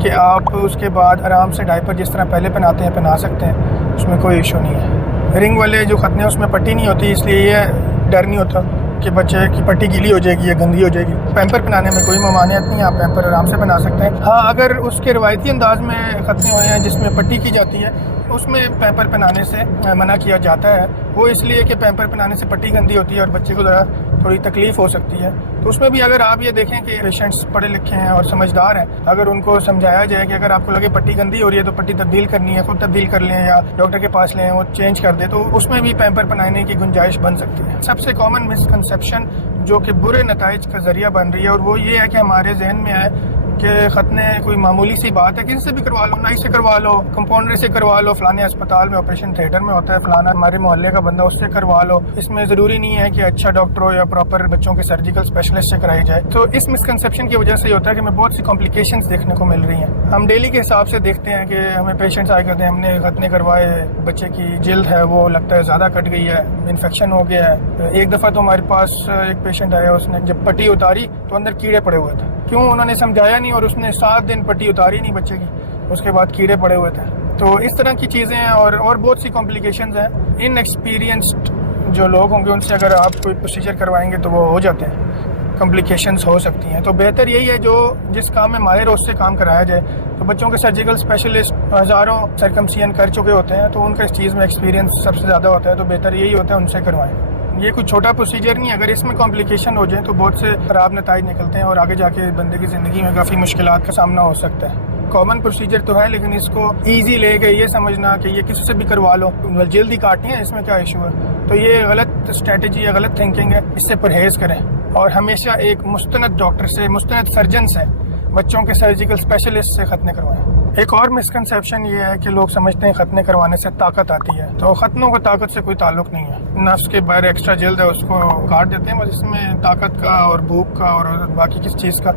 कि आप उसके बाद आराम से डायपर जिस तरह पहले पहनाते हैं पहना सकते हैं, उसमें कोई इशू नहीं है। रिंग वाले जो खतने उसमें पट्टी नहीं होती, इसलिए ये डर नहीं होता कि बच्चे की पट्टी गीली हो जाएगी या गंदी हो जाएगी। पैम्पर पहनाने में कोई ममानियत नहीं है, आप पैम्पर आराम से बना सकते हैं। हाँ, अगर उसके रवायती अंदाज में खतने हुए हैं जिसमें पट्टी की जाती है, उसमें पैम्पर पहनाने से मना किया जाता है। वो इसलिए कि पैम्पर पहनाने से पट्टी गंदी होती है और बच्चे को ज़रा थोड़ी तकलीफ़ हो सकती है। तो उसमें भी अगर आप ये देखें कि पेशेंट्स पढ़े लिखे हैं और समझदार हैं, अगर उनको समझाया जाए कि अगर आपको लगे पट्टी गंदी हो रही है तो पट्टी तब्दील करनी है, खुद तब्दील कर लें या डॉक्टर के पास लें, वो चेंज कर दे, तो उसमें भी पैम्पर पहनाने की गुंजाइश बन सकती है। सबसे कॉमन मिसकंसेप्शन जो कि बुरे नताइज का ज़रिया बन रही है, और वो ये है कि हमारे जहन में है कि खतने कोई मामूली सी बात है, किसी से भी करवा लो, नाई से करवा लो, कंपाउंडर से करवा लो, फलाने अस्पताल में ऑपरेशन थिएटर में होता है, फलाना हमारे मोहल्ले का बंदा उससे करवा लो। इसमें ज़रूरी नहीं है कि अच्छा डॉक्टर हो या प्रॉपर बच्चों के सर्जिकल स्पेशलिस्ट से कराई जाए। तो इस मिसकंसेप्शन की वजह से ये होता है कि हमें बहुत सी कॉम्प्लिकेशंस देखने को मिल रही हैं। हम डेली के हिसाब से देखते हैं कि हमें पेशेंट्स आए करते हैं, हमने खतने करवाए, बच्चे की जिल्द है वो लगता है ज़्यादा कट गई है, इन्फेक्शन हो गया है। एक दफ़ा तो हमारे पास एक पेशेंट आया, उसने जब पट्टी उतारी तो अंदर कीड़े पड़े हुए थे। क्यों, उन्होंने समझाया नहीं और उसने 7 दिन पट्टी उतारी नहीं बच्चे की, उसके बाद कीड़े पड़े हुए थे। तो इस तरह की चीज़ें हैं और बहुत सी कॉम्प्लिकेशंस हैं। इनएक्सपीरियंस्ड जो लोग होंगे उनसे अगर आप कोई प्रोसीजर करवाएंगे तो वो हो जाते हैं, कॉम्प्लिकेशंस हो सकती हैं। तो बेहतर यही है जो जिस काम में माहिर हो उससे काम कराया जाए। तो बच्चों के सर्जिकल स्पेशलिस्ट हज़ारों सर्कमसिजन कर चुके होते हैं, तो उनका इस चीज़ में एक्सपीरियंस सबसे ज़्यादा होता है, तो बेहतर यही होता है उनसे करवाएं। ये कुछ छोटा प्रोसीजर नहीं है, अगर इसमें कॉम्प्लिकेशन हो जाए तो बहुत से खराब नताइज निकलते हैं और आगे जाके बंदे की ज़िंदगी में काफ़ी मुश्किलात का सामना हो सकता है। कॉमन प्रोसीजर तो है, लेकिन इसको ईजी लेके ये समझना कि ये किसी से भी करवा लो, जल्दी काटनी है, इसमें क्या इशू है, तो ये गलत स्ट्रेटजी है, गलत थिंकिंग है। इससे परहेज़ करें और हमेशा एक मुस्तनद डॉक्टर से, मुस्तनद सर्जन से, बच्चों के सर्जिकल स्पेशलिस्ट से खतने करवाएं। एक और मिसकंसेप्शन ये है कि लोग समझते हैं खतने करवाने से ताकत आती है, तो खतनों का ताकत से कोई ताल्लुक नहीं है। नफ्स के बाहर एक्स्ट्रा जल्द है उसको काट देते हैं, बस इसमें ताकत का और भूख का और बाकी किस चीज़ का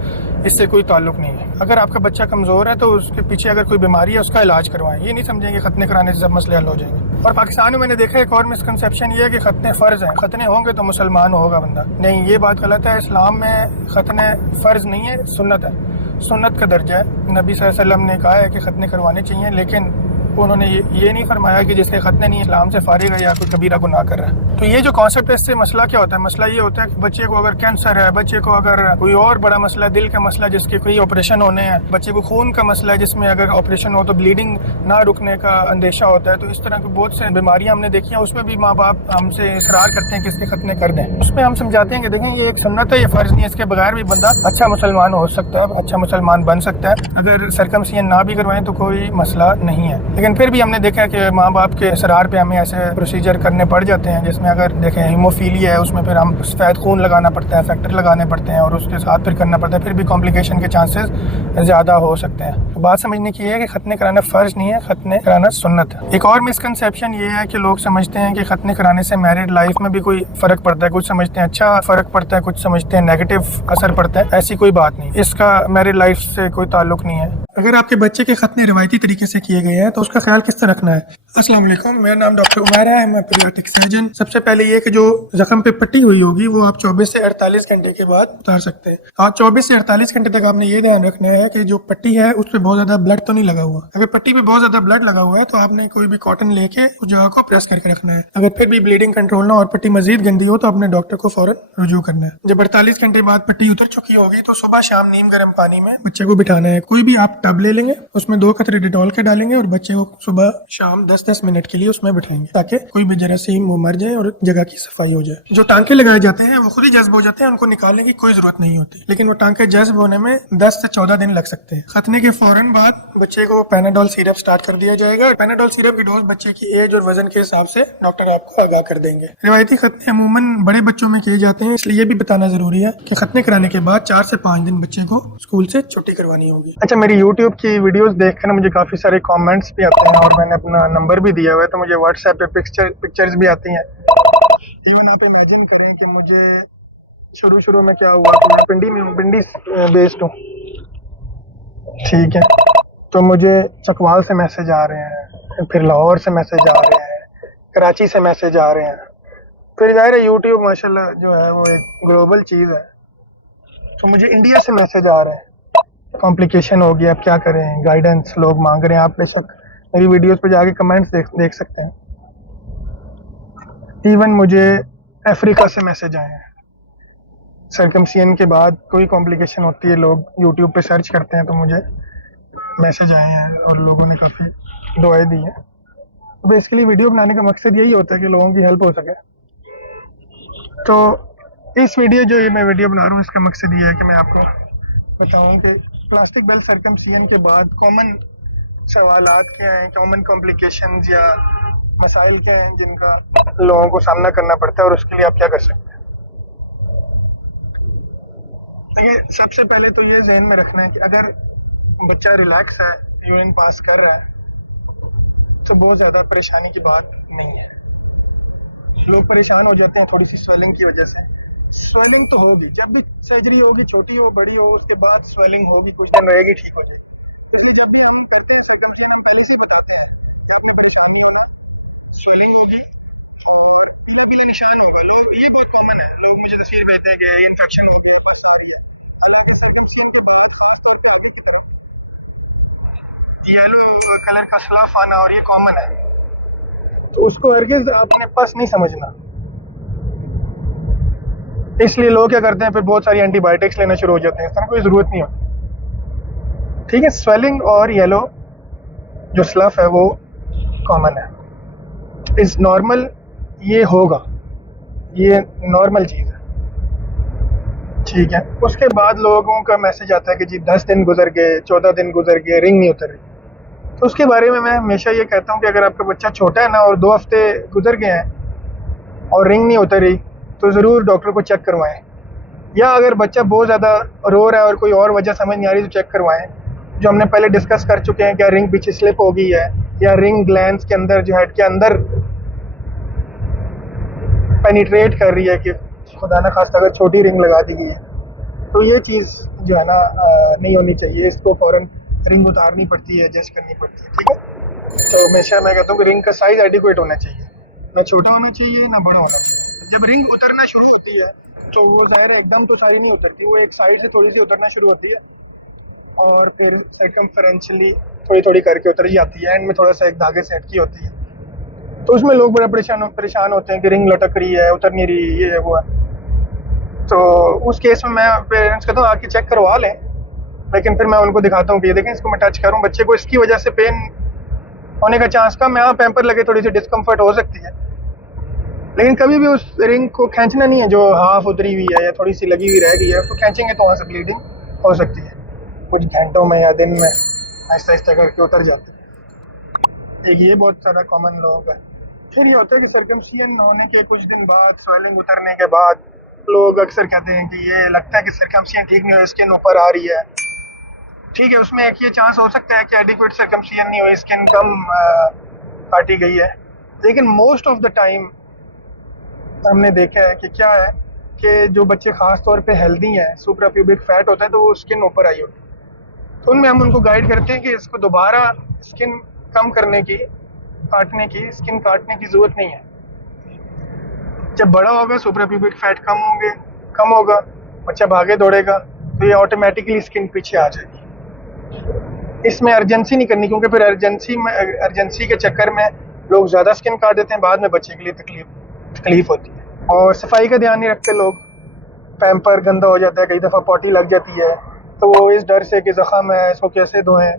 इससे कोई ताल्लुक नहीं है। अगर आपका बच्चा कमज़ोर है तो उसके पीछे अगर कोई बीमारी है उसका इलाज करवाएं, ये नहीं समझेंगे खतने कराने से सब मसले हल हो जाएंगे। और पाकिस्तान में मैंने देखा एक और मिसकंसेप्शन ये है कि खतने फ़र्ज़ हैं, खतने होंगे तो मुसलमान होगा बंदा। नहीं, ये बात गलत है। इस्लाम में खतने फ़र्ज़ नहीं है, सुन्नत है, सुन्नत का दर्जा है। नबी सल्लल्लाहु अलैहि वसल्लम ने कहा है कि खतने करवाने चाहिए, लेकिन उन्होंने ये नहीं फरमाया कि जिसके खतने नहीं इस्लाम से फारिग है या कोई कबीरा गुनाह कर रहा है। तो ये जो कॉन्सेप्ट है, इससे मसला क्या होता है? मसला ये होता है कि बच्चे को अगर कैंसर है, बच्चे को अगर कोई और बड़ा मसला, दिल का मसला जिसके कोई ऑपरेशन होने हैं, बच्चे को खून का मसला है जिसमें अगर ऑपरेशन हो तो ब्लीडिंग ना रुकने का अंदेशा होता है, तो इस तरह की बहुत से बीमारियां हमने देखी हैं। उसमें भी माँ बाप हमसे इसरार करते हैं कि इसके खतने कर दें। उसमें हम समझाते हैं कि देखें ये एक सुन्नत है, ये फ़र्ज़ नहीं है, इसके बगैर भी बंदा अच्छा मुसलमान हो सकता है, अच्छा मुसलमान बन सकता है। अगर सर्कमसिजन ना भी करवाएं तो कोई मसला नहीं है। लेकिन फिर भी हमने देखा कि माँ बाप के इसरार पे हमें ऐसे प्रोसीजर करने पड़ जाते हैं जिसमें अगर देखें हीमोफीलिया है, उसमें फिर हम सफ़ेद खून लगाना पड़ता है, फैक्टर लगाने पड़ते हैं और उसके साथ फिर करना पड़ता है, फिर भी कॉम्प्लिकेशन के चांसेस ज़्यादा हो सकते हैं। तो बात समझने की है कि खतने कराना फ़र्ज़ नहीं है, खतने कराना सुन्नत है। एक और मिसकंसेप्शन ये है कि लोग समझते हैं कि खतने कराने से मैरिड लाइफ में भी कोई फ़र्क पड़ता है। कुछ समझते हैं अच्छा फ़र्क पड़ता है, कुछ समझते हैं नेगेटिव असर पड़ता है। ऐसी कोई बात नहीं, इसका मैरिड लाइफ से कोई ताल्लुक नहीं है। अगर आपके बच्चे के खतने रिवायती तरीके से किए गए हैं तो उसका ख्याल किस तरह रखना है? अस्सलाम वालेकुम, मेरा नाम डॉक्टर उमैर है, मैं पीडियाट्रिक सर्जन। सबसे पहले ये कि जो जख्म पे पट्टी हुई होगी वो आप 24 से 48 घंटे के बाद उतार सकते हैं। आज 24 से 48 घंटे तक आपने ये ध्यान रखना है कि जो पट्टी है उस पर बहुत ज्यादा ब्लड तो नहीं लगा हुआ। अगर पट्टी पे बहुत ज्यादा ब्लड लगा हुआ है तो आपने कोई भी कॉटन लेके उस जगह को प्रेस करके रखना है। अगर फिर भी ब्लीडिंग कंट्रोल ना और पट्टी मजीद गंदी हो तो अपने डॉक्टर को फौरन रुजू करना है। जब 48 घंटे बाद पट्टी उतर चुकी होगी तो सुबह शाम नीम गर्म पानी में बच्चे को बिठाना है। कोई भी आप टब ले लेंगे, उसमें 2 कतरे डिटॉल के डालेंगे और बच्चे को सुबह शाम 10-10 मिनट के लिए उसमें बिठाएंगे ताकि कोई भी जरासीम वो मर जाए और जगह की सफाई हो जाए। जो टांके लगाए जाते हैं वो खुद ही जज्ब हो जाते हैं, उनको निकालने की कोई जरूरत नहीं होती, लेकिन वो टांके जज्ब होने में 10 से 14 दिन लग सकते हैं। खतने के फौरन बाद बच्चे को पैनाडोल सिरप स्टार्ट कर दिया जाएगा। पैनाडोल सिरप की डोज बच्चे की एज और वजन के हिसाब से डॉक्टर आपको आगाह कर देंगे। रिवायती खतने अमूमन बड़े बच्चों में किए जाते हैं, इसलिए ये भी बताना जरूरी है कि खतने कराने के बाद 4 से 5 दिन बच्चे को स्कूल से छुट्टी करवानी होगी। अच्छा, मेरी यूट्यूब की वीडियोस देखकर ना मुझे काफी सारे कमेंट्स भी आते हैं और मैंने अपना नंबर भी दिया हुआ है, तो मुझे व्हाट्सएप पे पिक्चर्स भी आती हैं। इवन आप इमेजिन करें कि मुझे शुरू में क्या हुआ कि मैं पिंडी में हूँ, पिंडी बेस्ड हूँ, ठीक है। तो मुझे चकवाल से मैसेज आ रहे हैं, फिर लाहौर से मैसेज आ रहे हैं, कराची से मैसेज आ रहे हैं। फिर जाहिर है यूट्यूब माशाल्लाह जो है वो एक ग्लोबल चीज़ है, तो मुझे इंडिया से मैसेज आ रहे हैं, कॉम्प्लिकेशन हो गया, अब क्या करें, गाइडेंस लोग मांग रहे हैं। आप इस वक्त मेरी वीडियोस पे जाके कमेंट्स देख सकते हैं। इवन मुझे अफ्रीका से मैसेज आए हैं, सर्कमसियन के बाद कोई कॉम्प्लिकेशन होती है, लोग यूट्यूब पे सर्च करते हैं, तो मुझे मैसेज आए हैं और लोगों ने काफ़ी दुआएं दी हैं। तो बेसिकली वीडियो बनाने का मकसद यही होता है कि लोगों की हेल्प हो सके। तो इस वीडियो जो ये मैं वीडियो बना रहा हूँ इसका मकसद ये है कि मैं आपको बताऊँ कि प्लास्टिक बेल सर्कमसियन के बाद कॉमन सवालात क्या हैं, कॉमन कॉम्प्लिकेशंस या मसाइल क्या हैं जिनका लोगों को सामना करना पड़ता है और उसके लिए आप क्या कर सकते हैं। देखिए, सबसे पहले तो ये जहन में रखना है कि अगर बच्चा रिलैक्स है, यूरिन पास कर रहा है, तो बहुत ज़्यादा परेशानी की बात नहीं है। लोग परेशान हो जाते हैं थोड़ी सी स्वेलिंग की वजह से। स्वेलिंग तो होगी, जब भी सर्जरी होगी, छोटी हो बड़ी हो, उसके बाद स्वेलिंग होगी, कुछ दिन रहेगी, ठीक है। स्वेलिंग होगी और उनके लिए निशान होगा। लोग ये बहुत कॉमन है, लोग मुझे तस्वीर भेजते हैं कि इन्फेक्शन हो गया, येलो कलर का स्लफ आना, और ये कॉमन है, तो उसको हरगिज अपने पास नहीं समझना। इसलिए लोग क्या करते हैं, फिर बहुत सारी एंटीबायोटिक्स लेना शुरू हो जाते हैं, इस तरह कोई ज़रूरत नहीं होती, ठीक है। स्वेलिंग और येलो जो स्लफ है वो कॉमन है, इज़ नॉर्मल, ये होगा, ये नॉर्मल चीज़ है, ठीक है। उसके बाद लोगों का मैसेज आता है कि जी 10 दिन गुजर गए, 14 दिन गुजर गए, रिंग नहीं उतर रही। तो उसके बारे में मैं हमेशा ये कहता हूँ कि अगर आपका बच्चा छोटा है ना और 2 हफ्ते गुजर गए हैं और रिंग नहीं उतर रही, तो ज़रूर डॉक्टर को चेक करवाएं। या अगर बच्चा बहुत ज़्यादा रो रहा है और कोई और वजह समझ नहीं आ रही तो चेक करवाएं। जो हमने पहले डिस्कस कर चुके हैं, क्या रिंग पीछे स्लिप हो गई है या रिंग ग्लैंड्स के अंदर जो हेड के अंदर पेनिट्रेट कर रही है, कि खुदा न खास्ता अगर छोटी रिंग लगा दी गई है तो ये चीज़ जो है ना नहीं होनी चाहिए, इसको फ़ौरन रिंग उतारनी पड़ती है, एडजस्ट करनी पड़ती है, ठीक है। तो हमेशा मैं कहता हूँ कि रिंग का साइज़ एडिक्वेट होना चाहिए, ना छोटा होना चाहिए ना बड़ा होना चाहिए। जब रिंग उतरना शुरू होती है तो वो ज़ाहिर है एकदम तो सारी नहीं उतरती, वो एक साइड से थोड़ी सी उतरना शुरू होती है और फिर सर्कमफेरेंशियली थोड़ी थोड़ी करके उतर जाती है, एंड में थोड़ा सा एक धागे से अटकी होती है। तो उसमें लोग बड़ा परेशान होते हैं कि रिंग लटक रही है, उतर नहीं रही, ये है वो है। तो उस केस में मैं पेरेंट्स कहता हूँ आके चेक करवा लें, लेकिन फिर मैं उनको दिखाता हूँ कि ये देखें, इसको मैं टच करूँ, बच्चे को इसकी वजह से पेन होने का चांस कम है। हाँ, पैम्पर लगे थोड़ी सी डिस्कम्फर्ट हो सकती है, लेकिन कभी भी उस रिंग को खींचना नहीं है जो हाफ उतरी हुई है या थोड़ी सी लगी हुई रह गई है, उसको खींचेंगे तो वहाँ से ब्लीडिंग हो सकती है। कुछ घंटों में या दिन में आहिस्ता आहिस्ता करके उतर जाती है। एक ये बहुत ज़्यादा कॉमन लोग है। फिर ये होता है कि सर्कमसियन होने के कुछ दिन बाद, स्वेलिंग उतरने के बाद, लोग अक्सर कहते हैं कि ये लगता है कि सर्कमसियन ठीक नहीं हो, स्किन ऊपर आ रही है, ठीक है। उसमें एक ये चांस हो सकता है कि एडिक्वेट सर्कमसियन नहीं हो, स्किन कम काटी गई है, लेकिन मोस्ट ऑफ द टाइम हमने देखा है कि क्या है कि जो बच्चे खास तौर पे हेल्दी हैं, सुप्रा प्यूबिक फैट होता है तो वो स्किन ऊपर आई होती है, तो उनमें हम उनको गाइड करते हैं कि इसको दोबारा स्किन कम करने की काटने की, स्किन काटने की ज़रूरत नहीं है। जब बड़ा होगा सुप्राप्यूबिक फैट कम होगा, बच्चा भागे दौड़ेगा तो ये ऑटोमेटिकली स्किन पीछे आ जाएगी। इसमें अर्जेंसी नहीं करनी, क्योंकि फिर अर्जेंसी के चक्कर में लोग ज़्यादा स्किन काट देते हैं, बाद में बच्चे के लिए तकलीफ होती है। और सफाई का ध्यान नहीं रखते लोग, पैम्पर गंदा हो जाता है, कई दफ़ा पॉटी लग जाती है, तो वो इस डर से कि ज़ख़म है इसको कैसे धोएं,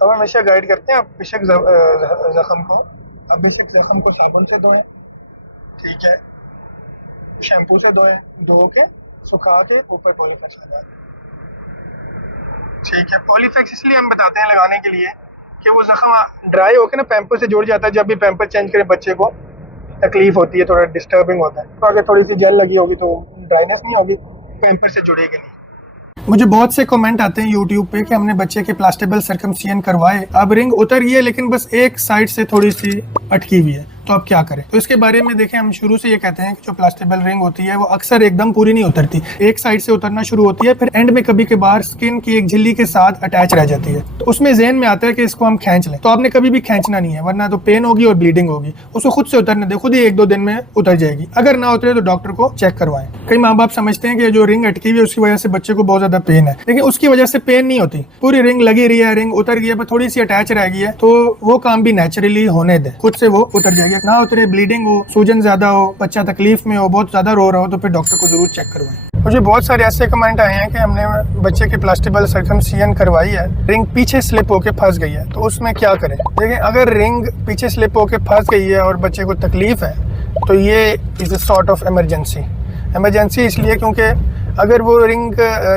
तो हम हमेशा गाइड करते हैं आप बेशक ज़ख़म को साबुन से धोएं, ठीक है, शैम्पू से धोएं, धो के सुखा के ऊपर पॉलीफेक्स लगा दें, ठीक है। पॉलीफेक्स इसलिए हम बताते हैं लगाने के लिए कि वो ज़ख़म ड्राई होकर ना पैम्पर से जुड़ जाता है, जब भी पैम्पर चेंज करें बच्चे को तकलीफ होती है, थोड़ा डिस्टर्बिंग होता है। तो अगर थोड़ी सी जेल लगी होगी तो ड्राइनेस नहीं होगी, पैम्पर से जुड़ेगी नहीं। मुझे बहुत से कमेंट आते हैं यूट्यूब पे कि हमने बच्चे के प्लास्टेबल सर्कमसियन करवाए, अब रिंग उतर गई है लेकिन बस एक साइड से थोड़ी सी अटकी हुई है, तो अब क्या करें। तो इसके बारे में देखें, हम शुरू से ये कहते हैं कि जो प्लास्टेबल रिंग होती है वो अक्सर एकदम पूरी नहीं उतरती, एक साइड से उतरना शुरू होती है, फिर एंड में कभी कभार स्किन की एक झिल्ली के साथ अटैच रह जाती है। तो उसमें ज़हन में आता है कि इसको हम खींच लें, तो आपने कभी भी खींचना नहीं है, वरना तो पेन होगी और ब्लीडिंग होगी। उसको खुद से उतरने दे, खुद ही 1-2 दिन में उतर जाएगी। अगर ना उतरे तो डॉक्टर को चेक करवाएं। कई माँ बाप समझते हैं कि जो रिंग अटकी हुई है उसकी वजह से बच्चे को बहुत ज्यादा पेन है, लेकिन उसकी वजह से पेन नहीं होती। पूरी रिंग लगी रही है, रिंग उतर गई है, पर थोड़ी सी अटैच रह गई है, तो वो काम भी नेचुरली होने दे, खुद से वो उतर जाएगी। ना उतरे, ब्लीडिंग हो, सूजन ज्यादा हो, बच्चा तकलीफ में हो, बहुत ज्यादा रो रहा हो, तो फिर डॉक्टर को जरूर चेक करवाएं। मुझे बहुत सारे ऐसे कमेंट आए हैं कि हमने बच्चे की प्लास्टेबल सर्कमसियन करवाई है, रिंग पीछे स्लिप होके फंस गई है, तो उसमें क्या करें। देखिए, अगर रिंग पीछे स्लिप होके फंस गई है और बच्चे को तकलीफ है तो ये is a sort of emergency इसलिए क्योंकि अगर वो रिंग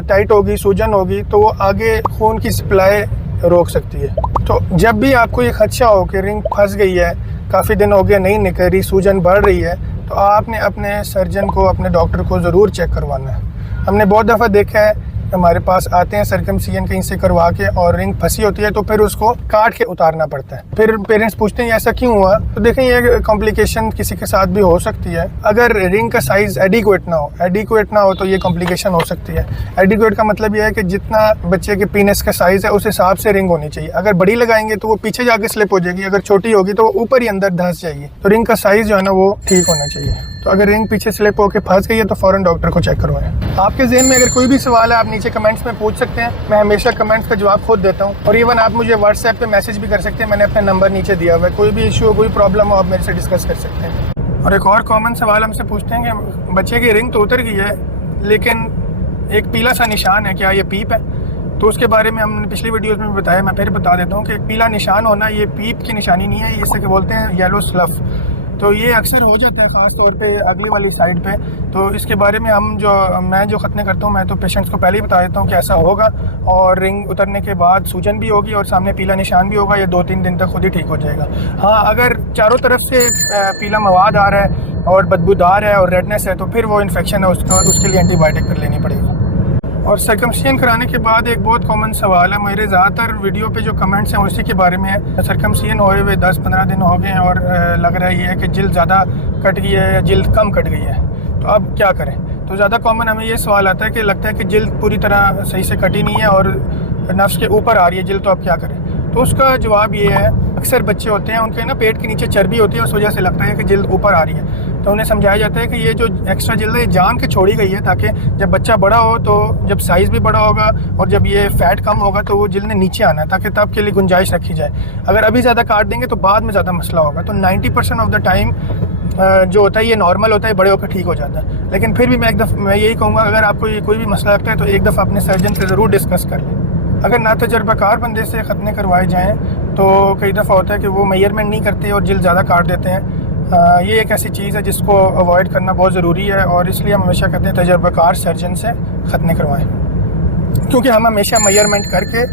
टाइट होगी, सूजन होगी, तो वो आगे खून की सप्लाई रोक सकती है। तो जब भी आपको ये खदशा हो कि रिंग फंस गई है, काफ़ी दिन हो गए नहीं निकल रही, सूजन बढ़ रही है, तो आपने अपने सर्जन को, अपने डॉक्टर को ज़रूर चेक करवाना है। हमने बहुत दफ़ा देखा है, हमारे पास आते हैं सर्कमसियन कहीं से करवा के और रिंग फंसी होती है, तो फिर उसको काट के उतारना पड़ता है। फिर पेरेंट्स पूछते हैं ऐसा क्यों हुआ, तो देखें ये कॉम्प्लिकेशन किसी के साथ भी हो सकती है। अगर रिंग का साइज़ एडिक्वेट ना हो तो ये कॉम्प्लिकेशन हो सकती है। एडिक्वेट का मतलब ये है कि जितना बच्चे के पीनस का साइज़ है उस हिसाब से रिंग होनी चाहिए। अगर बड़ी लगाएंगे तो वो पीछे जाके स्लिप हो जाएगी, अगर छोटी होगी तो वो ऊपर ही अंदर धंस जाएगी। तो रिंग का साइज़ जो है ना वो ठीक होना चाहिए। तो अगर रिंग पीछे स्लिप होकर फंस गई है तो फ़ौरन डॉक्टर को चेक करवाएं। आपके ज़हन में अगर कोई भी सवाल है आप नीचे कमेंट्स में पूछ सकते हैं, मैं हमेशा कमेंट्स का जवाब खुद देता हूँ। और इवन आप मुझे व्हाट्सएप पे मैसेज भी कर सकते हैं, मैंने अपना नंबर नीचे दिया हुआ है। कोई भी इशू हो, कोई प्रॉब्लम हो, आप मेरे से डिस्कस कर सकते हैं। और एक और कॉमन सवाल हमसे पूछते हैं कि बच्चे की रिंग तो उतर गई है लेकिन एक पीला सा निशान है, क्या ये पीप है? तो उसके बारे में हमने पिछली वीडियोज़ में बताया, मैं फिर बता देता हूँ कि पीला निशान होना ये पीप की निशानी नहीं है, इसे क्या बोलते हैं, येलो स्लफ। तो ये अक्सर हो जाता है, ख़ास तौर पे अगली वाली साइड पे। तो इसके बारे में मैं जो खतने करता हूँ, मैं तो पेशेंट्स को पहले ही बता देता हूँ कि ऐसा होगा, और रिंग उतरने के बाद सूजन भी होगी और सामने पीला निशान भी होगा। ये 2-3 दिन तक खुद ही ठीक हो जाएगा। हाँ, अगर चारों तरफ से पीला मवाद आ रहा है और बदबूदार है और रेडनेस है तो फिर वो इन्फेक्शन है, उसके लिए एंटीबायोटिक फिर लेनी पड़ेगी। और सर्कमसियन कराने के बाद एक बहुत कॉमन सवाल है, मेरे ज़्यादातर वीडियो पे जो कमेंट्स हैं उसी के बारे में है। सर्कमसियन होए हुए 10-15 दिन हो गए हैं और लग रहा है कि जिल्द ज़्यादा कट गई है या जिल्द कम कट गई है, तो अब क्या करें। तो ज़्यादा कॉमन हमें ये सवाल आता है कि लगता है कि जिल्द पूरी तरह सही से कटी नहीं है और नफ्स के ऊपर आ रही है जिल्द, तो अब क्या करें। तो उसका जवाब ये है, अक्सर बच्चे होते हैं उनके ना पेट के नीचे चर्बी होती है, उस वजह से लगता है कि जिल्द ऊपर आ रही है। तो उन्हें समझाया जाता है कि ये जो एक्स्ट्रा जिल्द है जान के छोड़ी गई है, ताकि जब बच्चा बड़ा हो तो जब साइज़ भी बड़ा होगा और जब ये फैट कम होगा तो वो जिल्द ने नीचे आना है, ताकि तब के लिए गुंजाइश रखी जाए। अगर अभी ज़्यादा काट देंगे तो बाद में ज़्यादा मसला होगा। तो 90% ऑफ द टाइम जो होता है ये नॉर्मल होता है, बड़े होकर ठीक हो जाता है। लेकिन फिर भी मैं यही कहूँगा, अगर आपको ये कोई भी मसला लगता है तो एक दफ़ा अपने सर्जन से ज़रूर डिस्कस कर लें। अगर ना तजर्बाकार बंदे से खतने करवाए जाएँ तो कई दफ़ा होता है कि वो मेजरमेंट नहीं करते और जिल्द ज़्यादा काट देते हैं। ये एक ऐसी चीज़ है जिसको अवॉइड करना बहुत ज़रूरी है, और इसलिए हम हमेशा कहते हैं तजर्बाकार सर्जन से खतने करवाएं, क्योंकि हम हमेशा मेजरमेंट करके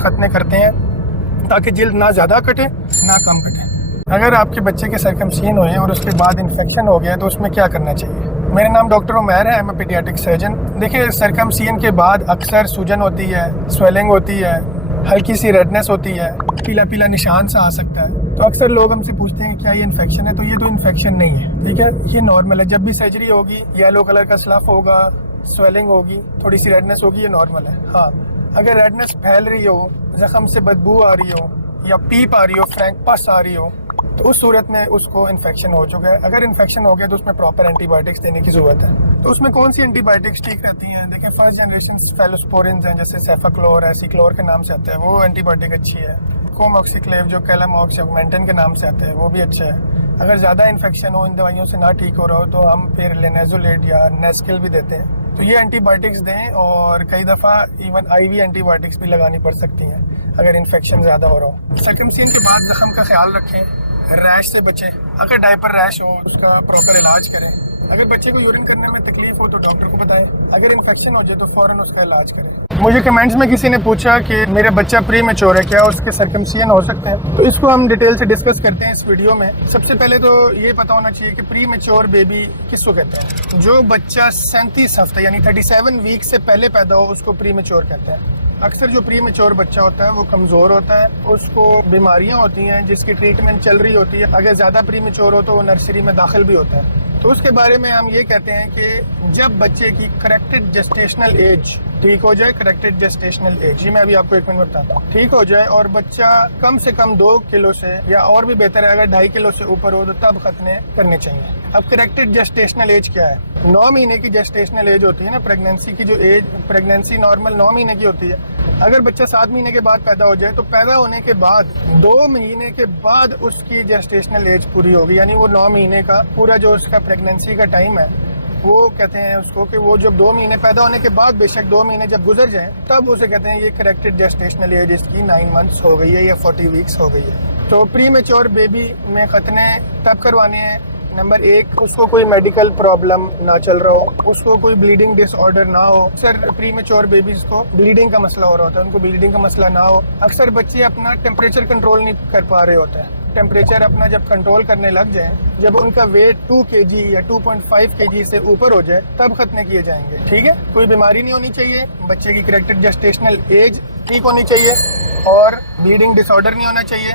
खतने करते हैं ताकि जिल्द ना ज़्यादा कटे ना कम कटे। अगर आपके बच्चे के सर्कमसियन हुए और उसके बाद इन्फेक्शन हो गया तो उसमें क्या करना चाहिए। मेरा नाम डॉक्टर उमैर है, मैं पीडियाट्रिक सर्जन। देखिए, सर्कमसियन के बाद अक्सर सूजन होती है, स्वेलिंग होती है, हल्की सी रेडनेस होती है, पीला पीला निशान सा आ सकता है। तो अक्सर लोग हमसे पूछते हैं क्या ये इन्फेक्शन है, तो ये तो इन्फेक्शन नहीं है, ठीक है, ये नॉर्मल है। जब भी सर्जरी होगी येलो कलर का स्लफ होगा, स्वेलिंग होगी, थोड़ी सी रेडनेस होगी, ये नॉर्मल है। हाँ, अगर रेडनेस फैल रही हो, जख्म से बदबू आ रही हो या पीप आ रही हो, फ्रैंक पस आ रही हो, तो उस सूरत में उसको इन्फेक्शन हो चुका है। अगर इन्फेक्शन हो गया तो उसमें प्रॉपर एंटीबायोटिक्स देने की जरूरत है। तो उसमें कौन सी एंटीबायोटिक्स ठीक रहती हैं? देखिए, फर्स्ट जनरेशन फेलोस्पोरिन हैं, जैसे सेफाक्लोर, एसिक्लोर के नाम से आता है, वो एंटीबायोटिक अच्छी है। कोमोक्सिक्लेव जो कैलामॉक्स ऑगमेंटन के नाम से आता है, वो भी अच्छा है। अगर ज़्यादा इन्फेक्शन हो, इन दवाइयों से ना ठीक हो रहा हो, तो हम फिर लेनेजोलेट या नेस्किल भी देते हैं। तो ये एंटीबायोटिक्स दें, और कई दफ़ा इवन आईवी एंटीबायोटिक्स भी लगानी पड़ सकती हैं अगर इन्फेक्शन ज़्यादा हो रहा हो। सर्कमसिजन के बाद जख्म का ख्याल रखें, रैश से बचें। अगर डायपर रैश हो उसका प्रॉपर इलाज करें। अगर बच्चे को यूरिन करने में तकलीफ हो तो डॉक्टर को बताएं। अगर इन्फेक्शन हो जाए तो फौरन उसका इलाज करें। मुझे कमेंट्स में किसी ने पूछा कि मेरा बच्चा प्री मैच्योर है, क्या उसके सर्कमसिजन हो सकते हैं? तो इसको हम डिटेल से डिस्कस करते हैं इस वीडियो में। सबसे पहले तो ये पता होना चाहिए कि प्री मैच्योर बेबी किसको कहते हैं। जो बच्चा 37 हफ्ते यानी 37 वीक से पहले पैदा हो उसको प्री मैच्योर कहते हैं। अक्सर जो प्री मैच्योर बच्चा होता है वो कमज़ोर होता है, उसको बीमारियां होती हैं जिसकी ट्रीटमेंट चल रही होती है। अगर ज़्यादा प्री मैच्योर हो तो वो नर्सरी में दाखिल भी होता है। तो उसके बारे में हम ये कहते हैं कि जब बच्चे की करेक्टेड जेस्टेशनल एज ठीक हो जाए, करेक्टेड जेस्टेशनल एज, ये मैं अभी आपको 1 मिनट में बताता हूँ, ठीक हो जाए और बच्चा कम से कम 2 किलो से, या और भी बेहतर है अगर 2.5 किलो से ऊपर हो, तो तब खतने करने चाहिए। अब करेक्टेड जेस्टेशनल एज क्या है? 9 महीने की जेस्टेशनल एज होती है ना, प्रेगनेंसी की जो एज, प्रेगनेंसी नॉर्मल 9 महीने की होती है। अगर बच्चा 7 महीने के बाद पैदा हो जाए तो पैदा होने के बाद 2 महीने के बाद उसकी जेस्टेशनल एज पूरी होगी, यानी वो 9 महीने का पूरा जो उसका प्रेगनेंसी का टाइम है, वो कहते हैं उसको कि वो जब 2 महीने पैदा होने के बाद, बेशक 2 महीने जब गुजर जाए, तब उसे कहते हैं ये करेक्टेड जेस्टेशनल एज इसकी 9 मंथ्स हो गई है या 40 वीक्स हो गई है। तो प्री मैच्योर बेबी में खतने तब करवाने हैं, नंबर 1, उसको कोई मेडिकल प्रॉब्लम ना चल रहा हो, उसको कोई ब्लीडिंग डिसऑर्डर ना हो। अक्सर प्री मैच्योर बेबीज को ब्लीडिंग का मसला हो रहा होता है, उनको ब्लीडिंग का मसला ना हो। अक्सर बच्चे अपना टेम्परेचर कंट्रोल नहीं कर पा रहे होते हैं। टेम्परेचर अपना जब कंट्रोल करने लग जाए, जब उनका वेट 2 kg या 2.5 kg से ऊपर हो जाए, तब खतने किए जाएंगे। ठीक है, कोई बीमारी नहीं होनी चाहिए, बच्चे की करेक्टेड जेस्टेशनल एज ठीक होनी चाहिए, और ब्लीडिंग डिसऑर्डर नहीं होना चाहिए,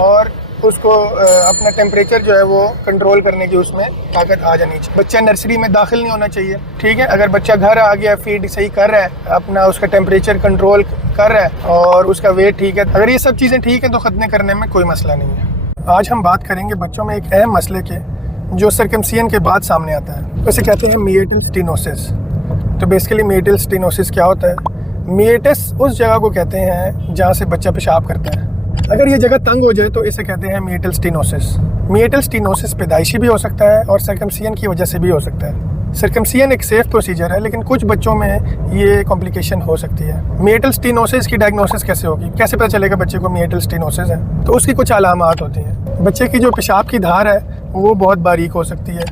और उसको अपना टेम्परेचर जो है वो कंट्रोल करने की उसमें ताकत आ जानी चाहिए। बच्चा नर्सरी में दाखिल नहीं होना चाहिए। ठीक है, अगर बच्चा घर आ गया, फीड सही कर रहा है, अपना उसका टेम्परेचर कंट्रोल कर रहा है और उसका वेट ठीक है, अगर ये सब चीज़ें ठीक है तो खतने करने में कोई मसला नहीं है। आज हम बात करेंगे बच्चों में एक अहम मसले के जो सर्कमसिजन के बाद सामने आता है, उसे कहते हैं मिएटल स्टेनोसिस। तो बेसिकली मिएटल स्टेनोसिस क्या होता है? मिएटस उस जगह को कहते हैं जहाँ से बच्चा पेशाब करता है। अगर ये जगह तंग हो जाए तो इसे कहते हैं मिएटल स्टेनोसिस। मिएटल स्टेनोसिस पैदाइशी भी हो सकता है और सर्कमसिजन की वजह से भी हो सकता है। सर्कमसिजन एक सेफ प्रोसीजर है, लेकिन कुछ बच्चों में ये कॉम्प्लिकेशन हो सकती है। मिएटल स्टेनोसिस की डायग्नोसिस कैसे होगी? कैसे पता चलेगा बच्चे को मिएटल स्टेनोसिस है? तो उसकी कुछ अलामात होती हैं। बच्चे की जो पेशाब की धार है वो बहुत बारीक हो सकती है,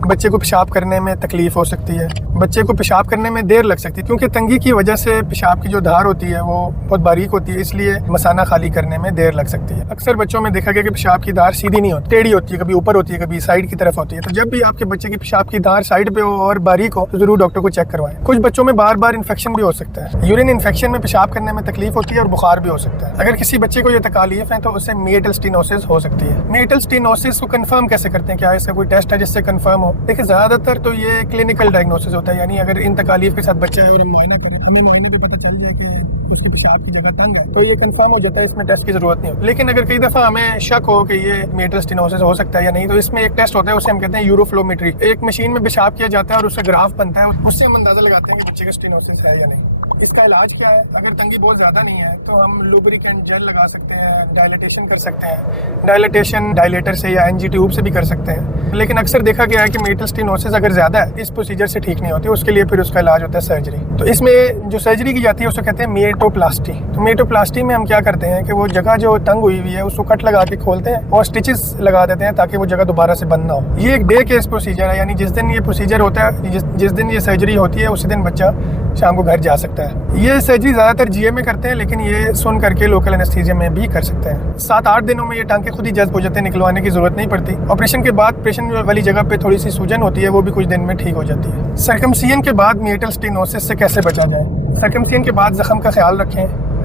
बच्चे को पेशाब करने में तकलीफ हो सकती है, बच्चे को पेशाब करने में देर लग सकती है, क्योंकि तंगी की वजह से पेशाब की जो धार होती है वो बहुत बारीक होती है, इसलिए मसाना खाली करने में देर लग सकती है। अक्सर बच्चों में देखा गया कि पेशाब की धार सीधी नहीं होती, टेढ़ी होती है, कभी ऊपर होती है, कभी साइड की तरफ होती है। तो जब भी आपके बच्चे की पेशाब की धार साइड पे हो और बारीक हो तो जरूर डॉक्टर को चेक करवाएं। कुछ बच्चों में बार बार इन्फेक्शन भी हो सकता है, यूरिन इन्फेक्शन में पेशाब करने में तकलीफ होती है और बुखार भी हो सकता है। अगर किसी बच्चे को ये तकलीफ है तो उससे मिएटल स्टेनोसिस हो सकती है। मिएटल स्टेनोसिस को कंफर्म कैसे करते हैं? क्या इसका कोई टेस्ट है जिससे कंफर्म हो? देखिए, ज्यादातर तो ये क्लिनिकल डायग्नोसिस होता है, यानी अगर इन तकालीफ के साथ बच्चा है और मुआयना करें, हमें मुआयने को पता चल जाए कि उसकी पेशाब की जगह तंग है, तो ये कंफर्म हो जाता है, इसमें टेस्ट की जरूरत नहीं होती। लेकिन अगर कई दफ़ा हमें शक हो कि ये मिएटल स्टेनोसिस हो सकता है या नहीं, तो इसमें एक टेस्ट होता है, उसे हम कहते हैं यूरोफ्लोमेट्री। एक मशीन में पेशाब किया जाता है और उससे ग्राफ बनता है, उससे हम अंदाजा लगाते हैं कि बच्चे का स्टेनोसिस है या नहीं। इसका इलाज क्या है? अगर तंगी बहुत ज़्यादा नहीं है तो हम लुब्रिकेंट जेल लगा सकते हैं, डायलिटेशन कर सकते हैं। डायलिटेशन डायलेटर से या एनजी ट्यूब से भी कर सकते हैं। लेकिन अक्सर देखा गया है कि मिएटल स्टेनोसिस अगर ज़्यादा है, इस प्रोसीजर से ठीक नहीं होती, उसके लिए फिर उसका इलाज होता है सर्जरी। तो इसमें जो सर्जरी की जाती है उसको कहते हैं मिएटोप्लास्टी। तो मिएटोप्लास्टी में हम क्या करते हैं कि वो जगह जो तंग हुई हुई है उसको कट लगा के खोलते हैं और स्टिचेस लगा देते हैं ताकि वो जगह दोबारा से बंद ना हो। ये एक डे केस प्रोसीजर है, यानी जिस दिन ये प्रोसीजर होता है, जिस दिन ये सर्जरी होती है, उसी दिन बच्चा शाम को घर जा सकता है। ये सर्जरी ज़्यादातर जीए में करते हैं, लेकिन ये सुन करके लोकल एनेस्थीसिया में भी कर सकते हैं। 7-8 दिनों में ये टांके खुद ही जज्ब हो जाते हैं, निकलवाने की जरूरत नहीं पड़ती। ऑपरेशन के बाद पेशेंट वाली जगह पे थोड़ी सी सूजन होती है, वो भी कुछ दिन में ठीक हो जाती है। सर्कमसिजन के बाद मिएटल स्टेनोसिस से कैसे बचा जाए? सर्कमसिजन के बाद जख्म का ख्याल रखें,